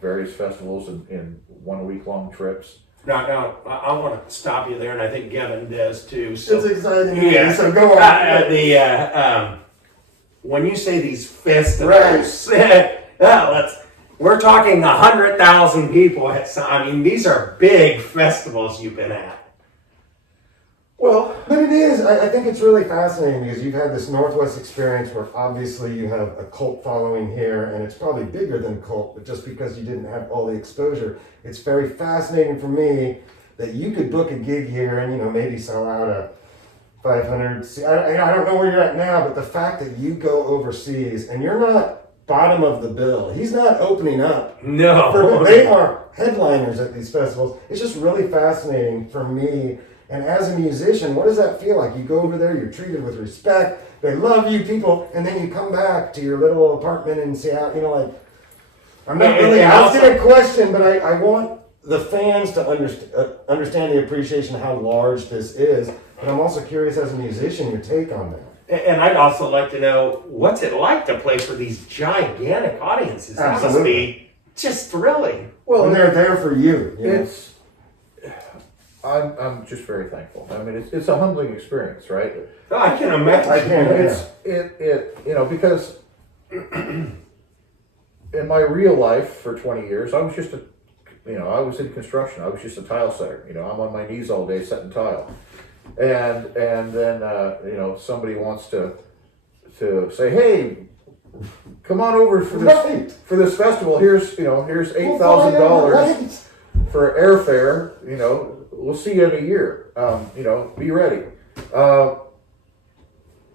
various festivals in 1 week long trips. Now, I want to stop you there, and I think Gavin does too. So, It's exciting. yeah. So go on. When you say these festivals, we're talking 100,000 people. I mean, these are big festivals you've been at. Well, But it is. I think it's really fascinating because you've had this Northwest experience where obviously you have a cult following here, and it's probably bigger than cult, but just because you didn't have all the exposure, it's very fascinating for me that you could book a gig here and, maybe sell out a 500. I don't know where you're at now, but the fact that you go overseas and you're not bottom of the bill, he's not opening up. No. They are headliners at these festivals. It's just really fascinating for me. And as a musician, what does that feel like? You go over there, you're treated with respect, they love you, people, and then you come back to your little apartment in Seattle, I'm not really asking a question, but I want the fans to understand the appreciation of how large this is. But I'm also curious as a musician, your take on that. And I'd also like to know, what's it like to play for these gigantic audiences? That must be just thrilling. well, And they're there for you. I'm just very thankful. I mean, it's a humbling experience, right? I can imagine. I can. Because in my real life for 20 years, I was just I was in construction. I was just a tile setter. I'm on my knees all day setting tile, and then somebody wants to say, hey, come on over for this festival. Here's $8,000 for airfare. We'll see you in a year. Be ready.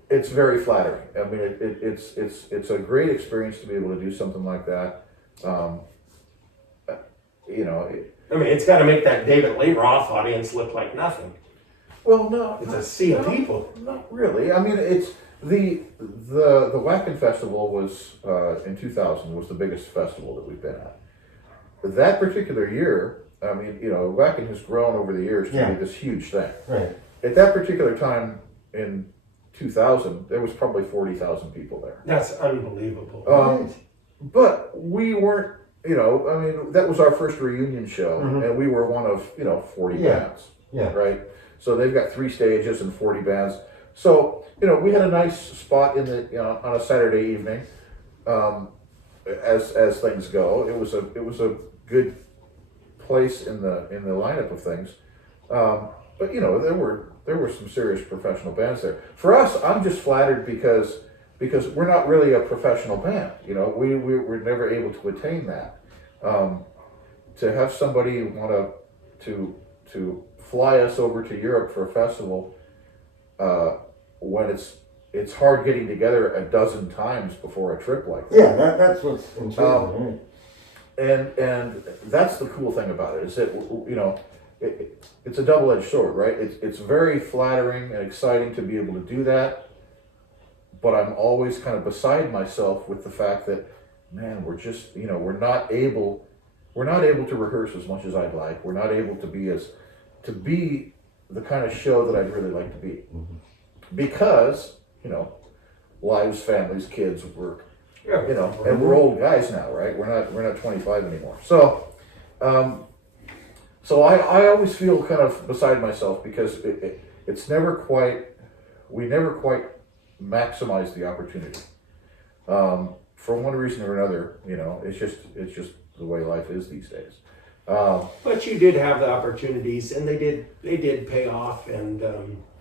It's very flattering. I mean, it's a great experience to be able to do something like that. It's got to make that David Lee Roth audience look like nothing. Well, no, It's a sea of people. Not really. I mean, it's the Wacken Festival was in 2000 was the biggest festival that we've been at. That particular year, I mean, Wacken has grown over the years to be this huge thing. Right. At that particular time in 2000, there was probably 40,000 people there. That's unbelievable. But we weren't, that was our first reunion show, and we were one of, 40 bands. Yeah. Right? So they've got 3 stages and 40 bands. So, we had a nice spot in on a Saturday evening, as things go. It was a good place in the lineup of things. But there were some serious professional bands there. For us, I'm just flattered because we're not really a professional band. We were never able to attain that. To have somebody want to fly us over to Europe for a festival when it's hard getting together a dozen times before a trip like that. Yeah, that's what's intriguing. And that's the cool thing about it is that it's a double-edged sword, right? It's very flattering and exciting to be able to do that, but I'm always kind of beside myself with the fact that, man, we're just we're not able to rehearse as much as I'd like. We're not able to be the kind of show that I'd really like to be, because lives, families, kids, work. And we're old guys now, right? We're not 25 anymore. So, I always feel kind of beside myself because we never quite maximize the opportunity. For one reason or another, it's just the way life is these days. But you did have the opportunities, and they did pay off. And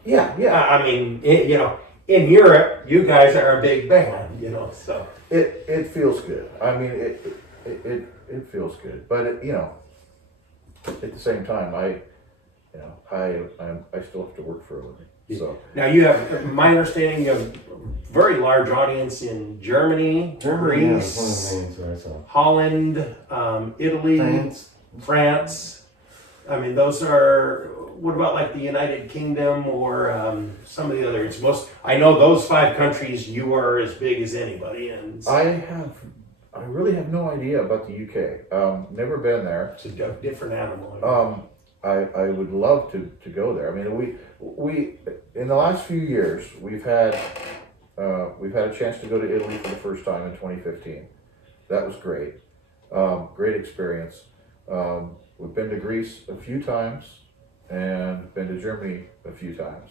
yeah. I mean, in Europe, you guys are a big band, so. It feels good. I mean, it feels good. But at the same time, I still have to work for a living. So now you have, my understanding, you have a very large audience in Germany, Greece, Holland, Italy, France. I mean, those are. What about like the United Kingdom or some of the others? I know those 5 countries you are as big as anybody. And I really have no idea about the UK. Never been there. It's a different animal. I would love to go there. I mean, we in the last few years we've had a chance to go to Italy for the first time in 2015. That was great, great experience. We've been to Greece a few times and been to Germany a few times,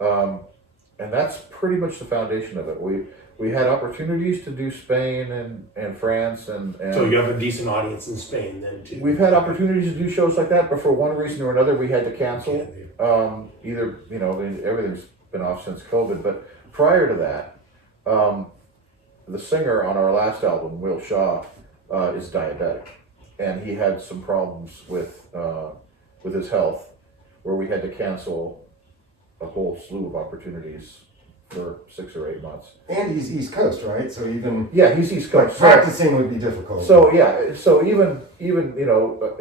and that's pretty much the foundation of it. We had opportunities to do Spain and France and so you have a decent audience in Spain then too. We've had opportunities to do shows like that, but for one reason or another, we had to cancel. Either, you know, I mean, everything's been off since COVID, but prior to that, the singer on our last album, Will Shaw, is diabetic, and he had some problems with his health, where we had to cancel a whole slew of opportunities for 6 or 8 months. And he's East Coast, right? So even He's East Coast. practicing would be difficult. So even you know,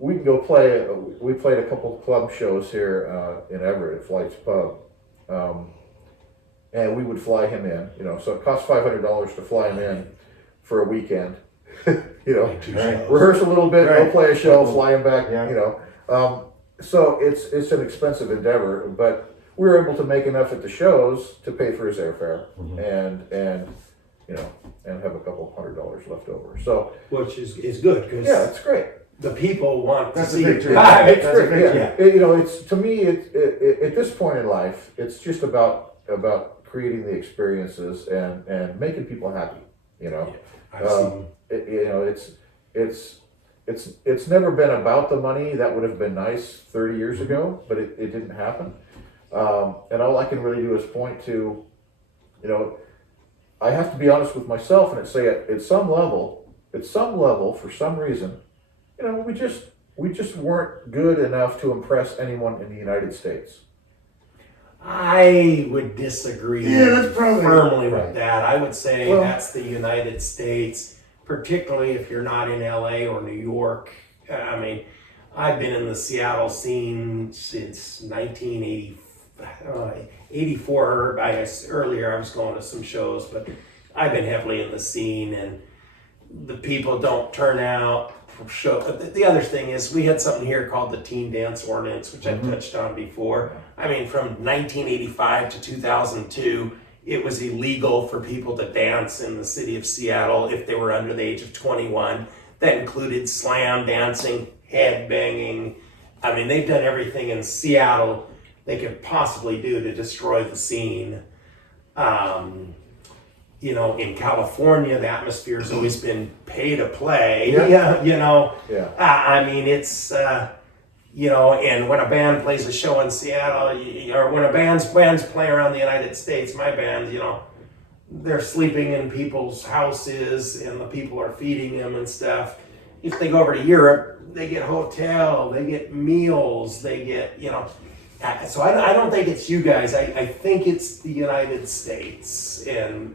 we can go play. We played a couple of club shows here in Everett at Flight's Pub, and we would fly him in. You know, so it costs $500 to fly him in for a weekend. You know, Right. rehearse a little bit, Right. go play a show, fly him back. Yeah. You know, so it's an expensive endeavor, but we were able to make enough at the shows to pay for his airfare and you know, and have a couple $100 left over. So Which is good because yeah, it's great. the people want That's to a see victory. it live. It's That's a great. victory. Yeah. You know, it's to me, at this point in life, it's just about creating the experiences and making people happy. You know, I've seen you know, it's never been about the money. That would have been nice 30 years ago, but it didn't happen. And all I can really do is point to, you know, I have to be honest with myself and say at some level, for some reason, you know, we just weren't good enough to impress anyone in the United States. I would disagree that's probably firmly right. with that. I would say Well- that's the United States, particularly if you're not in LA or New York. I mean, I've been in the Seattle scene since 1984. I guess earlier I was going to some shows, but I've been heavily in the scene, and the people don't turn out for show. The other thing is we had something here called the Teen Dance Ordinance, which I've touched on before. I mean, from 1985 to 2002, it was illegal for people to dance in the city of Seattle if they were under the age of 21. That included slam dancing, head banging. I mean, they've done everything in Seattle they could possibly do to destroy the scene. You know, in California, the atmosphere has always been pay to play. Yeah. You know, Yeah. I mean, it's, you know, and when a band plays a show in Seattle, or when a bands play around the United States, my band, you know, they're sleeping in people's houses and the people are feeding them and stuff. If they go over to Europe, they get hotel, they get meals, they get, you know. So I don't think it's you guys. I think it's the United States. And,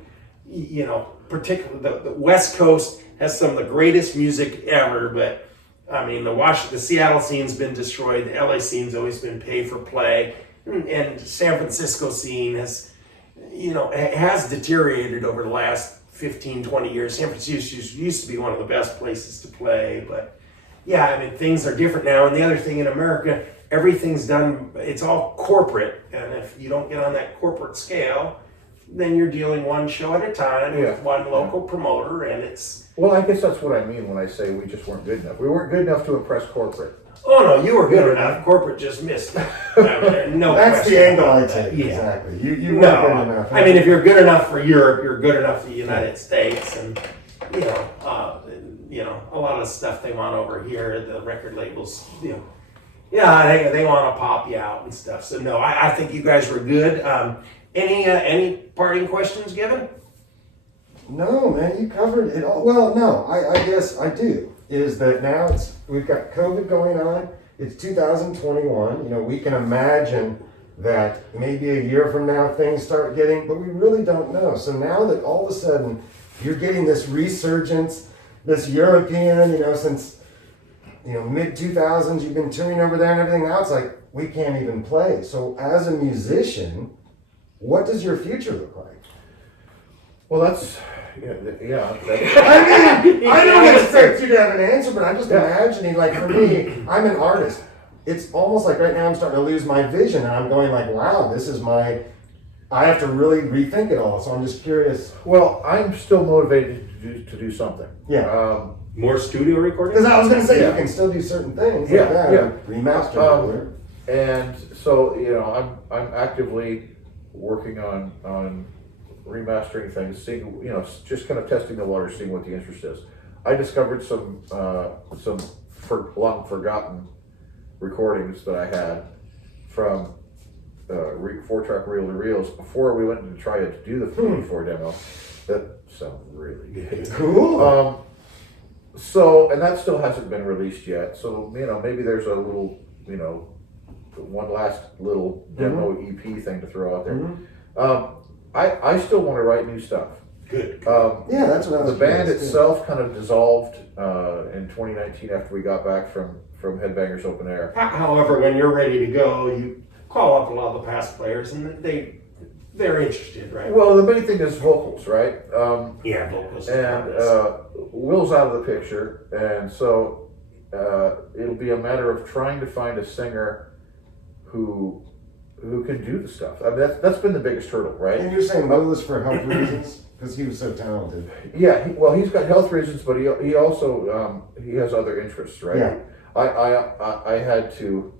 you know, particularly the West Coast has some of the greatest music ever, but I mean, the Seattle scene's been destroyed. The LA scene's always been pay for play, and San Francisco scene has, you know, has deteriorated over the last 15, 20 years. San Francisco used to be one of the best places to play, but yeah, I mean, things are different now. And the other thing in America, everything's done, it's all corporate, and if you don't get on that corporate scale, then you're dealing one show at a time with one local promoter, and it's... Well, I guess that's what I mean when I say we just weren't good enough. We weren't good enough to impress corporate. Oh no, you were good enough. Corporate just missed it. I mean, no That's question the angle I about that. take. Yeah. Exactly. You weren't No, good enough. I mean, if you're good enough for Europe, you're good enough for the United States, and you know, a lot of stuff they want over here, the record labels, you know, yeah, they want to pop you out and stuff. So no, I think you guys were good. Any parting questions given? No, man, you covered it all. Well, no, I guess I do. Is that now we've got COVID going on. It's 2021. You know, we can imagine that maybe a year from now things start getting, but we really don't know. So now that all of a sudden you're getting this resurgence, this European, you know, since, you know, mid 2000s, you've been touring over there and everything. Now it's like we can't even play. So as a musician, what does your future look like? Well, that's yeah. I mean, I don't expect you to have an answer, but I'm just imagining, like for me, I'm an artist. it's almost like right now I'm starting to lose my vision, and I'm going like, wow, I have to really rethink it all. So I'm just curious. Well, I'm still motivated to do something. Yeah. More studio recordings? Because I was going to say, Yeah. you can still do certain things Yeah, like that, yeah. remaster. And so, I'm actively working on remastering things, seeing, just kind of testing the water, seeing what the interest is. I discovered some long forgotten recordings that I had from 4-track reel-to-reels before we went to try to do the 384 demo. That sounds really good. Cool. And that still hasn't been released yet. So, maybe there's a little, one last little demo EP thing to throw out there. I still want to write new stuff. Good. Yeah, that's what I was The band curious, itself kind of dissolved in 2019 after we got back from Headbangers Open Air. However, when you're ready to go, you call up a lot of the past players, and they're interested, right? Well, the main thing is vocals, right? Yeah, vocals. And Will's out of the picture, and so it'll be a matter of trying to find a singer who can do the stuff. I mean, that's been the biggest hurdle, right? And you're saying Loveless for health reasons? Because he was so talented. Yeah, he's got health reasons, but he also he has other interests, right? Yeah. I had to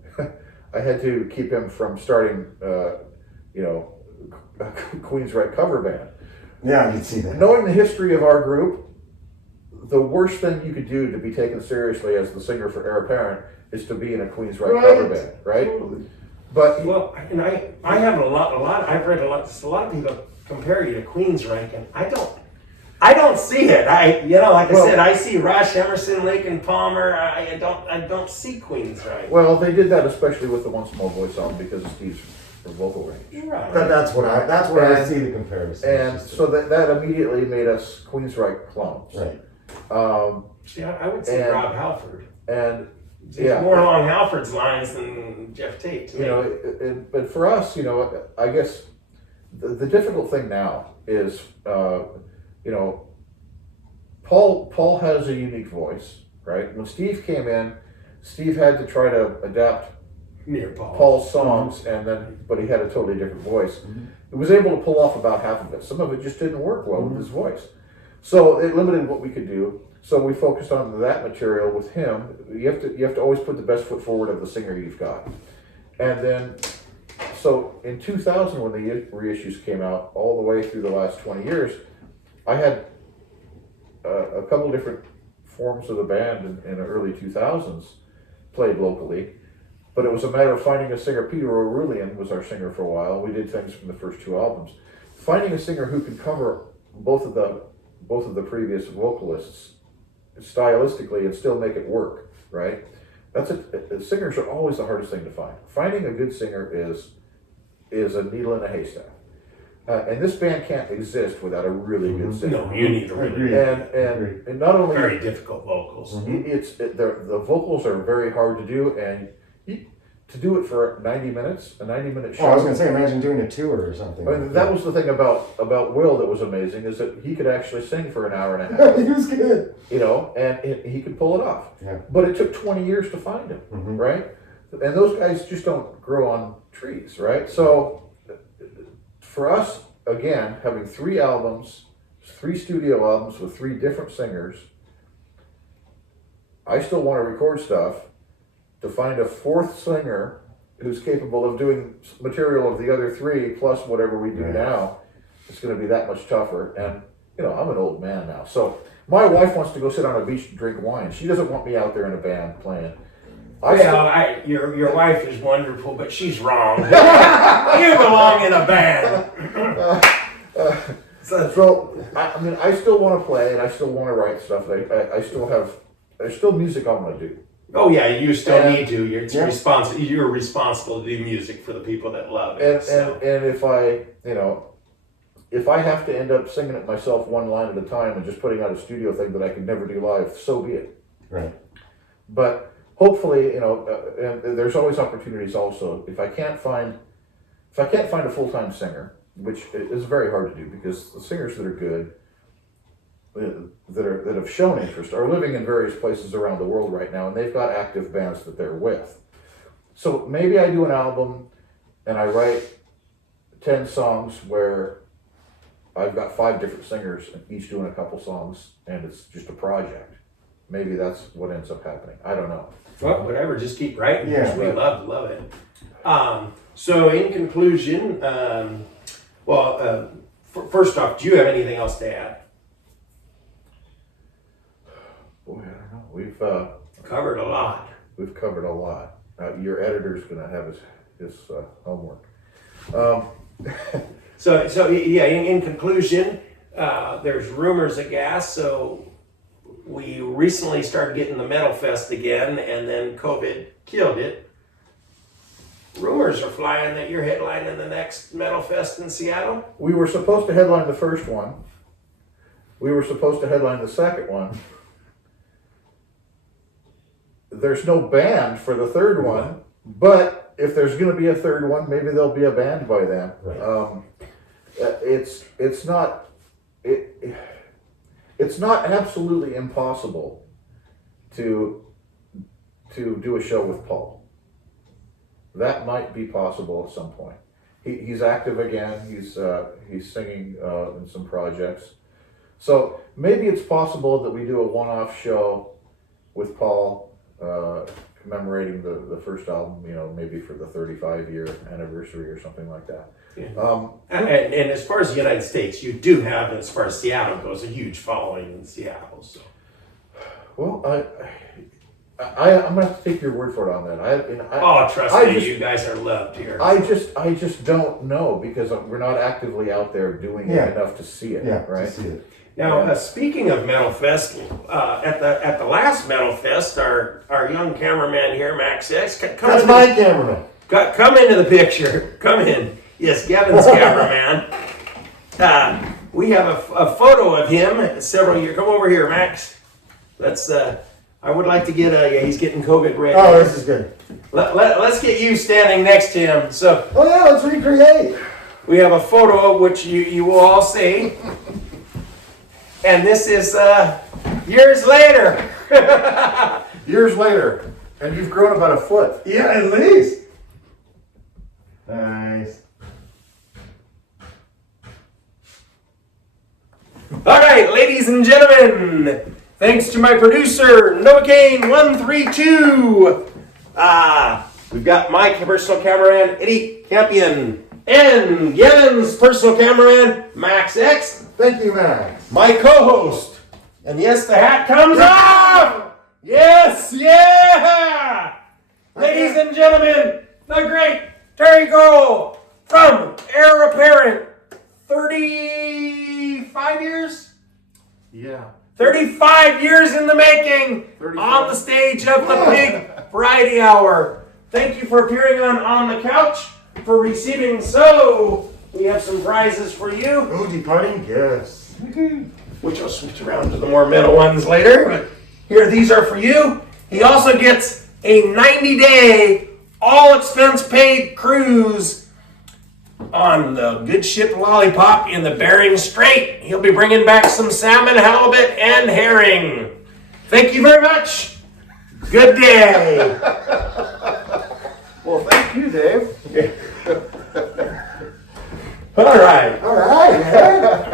I had to keep him from starting Queensryche cover band. Yeah, I can see that. Knowing the history of our group, the worst thing you could do to be taken seriously as the singer for Heir Apparent is to be in a Queensryche cover band, right? Totally. But and I have a lot. I've read a lot of people compare you to Queensryche, and I don't see it. Like I said, I see Rush, Emerson, Lake, and Palmer. I don't see Queensryche. well, they did that especially with the One Small Voice album because of Steve's vocal range. Right. That's where I see the comparison. And so that immediately made us Queensryche clones. Right. See, I would say and- Rob Halford. And He's more along Halford's lines than Jeff Tate. To me. But for us, I guess the difficult thing now is, Paul has a unique voice, right? When Steve came in, Steve had to try to adapt Near Paul. Paul's songs, but he had a totally different voice. He was able to pull off about half of it. Some of it just didn't work well with his voice. So it limited what we could do. So we focused on that material with him. You have to always put the best foot forward of the singer you've got. And then, so in 2000, when the reissues came out, all the way through the last 20 years, I had a couple different forms of the band in the early 2000s played locally. But it was a matter of finding a singer. Peter O'Rulian was our singer for a while. We did things from the first 2 albums. Finding a singer who could cover both of the previous vocalists stylistically and still make it work, right? Singers are always the hardest thing to find. Finding a good singer is a needle in a haystack. And this band can't exist without a really good singer. No, you need a really And not only very difficult vocals. the vocals are very hard to do, and to do it for 90 minutes, a 90-minute show. Oh, I was going to say, imagine doing a tour or something. I mean, that was the thing about Will that was amazing, is that he could actually sing for an hour and a half. He was good. And he could pull it off. Yeah. But it took 20 years to find him, right? And those guys just don't grow on trees, right? So for us, again, having 3 albums, 3 studio albums with 3 different singers, I still want to record stuff. To find a 4th singer who's capable of doing material of the other 3 plus whatever we do now, it's going to be that much tougher. And I'm an old man now, so my wife wants to go sit on a beach and drink wine. She doesn't want me out there in a band playing. Your wife is wonderful, but she's wrong. You belong in a band. I still want to play and I still want to write stuff. There's still music I want to do. Oh yeah, you still need to. You're responsible to do music for the people that love it. And if I have to end up singing it myself one line at a time and just putting out a studio thing that I could never do live, so be it. Right. But hopefully, and there's always opportunities also. If I can't find a full-time singer, which is very hard to do because the singers that are good, that have shown interest, are living in various places around the world right now, and they've got active bands that they're with. So maybe I do an album and I write 10 songs where I've got 5 different singers and each doing a couple songs and it's just a project. Maybe that's what ends up happening. I don't know. Well, whatever, just keep writing. Yeah. We love it. So in conclusion, first off, do you have anything else to add? Boy, I don't know. We've Covered a lot. We've covered a lot. Your editor's going to have his homework. So yeah, in conclusion, there's rumors of gas. So we recently started getting the Metal Fest again, and then COVID killed it. Rumors are flying that you're headlining the next Metal Fest in Seattle. We were supposed to headline the first one. We were supposed to headline the second one. There's no band for the third one, but if there's going to be a third one, maybe there'll be a band by then. Right. It's not absolutely impossible to do a show with Paul. That might be possible at some point. He's active again. He's singing in some projects. So maybe it's possible that we do a one-off show with Paul commemorating the first album, maybe for the 35-year anniversary or something like that. Yeah. And as far as the United States, you do have, as far as Seattle goes, a huge following in Seattle. So. Well, I'm gonna have to take your word for it on that. Trust me, you guys are loved here. I just don't know because we're not actively out there doing it enough to see it. Yeah, right. to see it. Now, speaking of Metal Fest, at the last Metal Fest, our young cameraman here, Max X, That's my cameraman. come into the picture. Come in. Yes, Gavin's cameraman. We have a photo of him several years. Come over here, Max. Let's. I would like to get he's getting COVID ready. Oh, this is good. Let's get you standing next to him. So. Oh yeah, let's recreate. We have a photo which you will all see. And this is years later. Years later, and you've grown about a foot. Yeah, at least. Nice. All right, ladies and gentlemen, thanks to my producer, Novocaine132. We've got my personal cameraman, Eddie Campion, and Gavin's personal cameraman, Max X. Thank you, Max. My co-host. And yes, the hat comes off! Yes, yeah! Ladies and gentlemen, the great Terry Gorle from Heir Apparent. 35 years? Yeah. 35 years in the making 35. On the stage of the P.I.G Variety Hour. Thank you for appearing on the couch, for receiving we have some prizes for you. Oh, departing gifts. Which I'll switch around to the more metal ones later. But here, these are for you. He also gets a 90-day, all-expense-paid cruise on the good ship Lollipop in the Bering Strait. He'll be bringing back some salmon, halibut, and herring. Thank you very much. Good day. Well, thank you, Dave. All right. All right, man.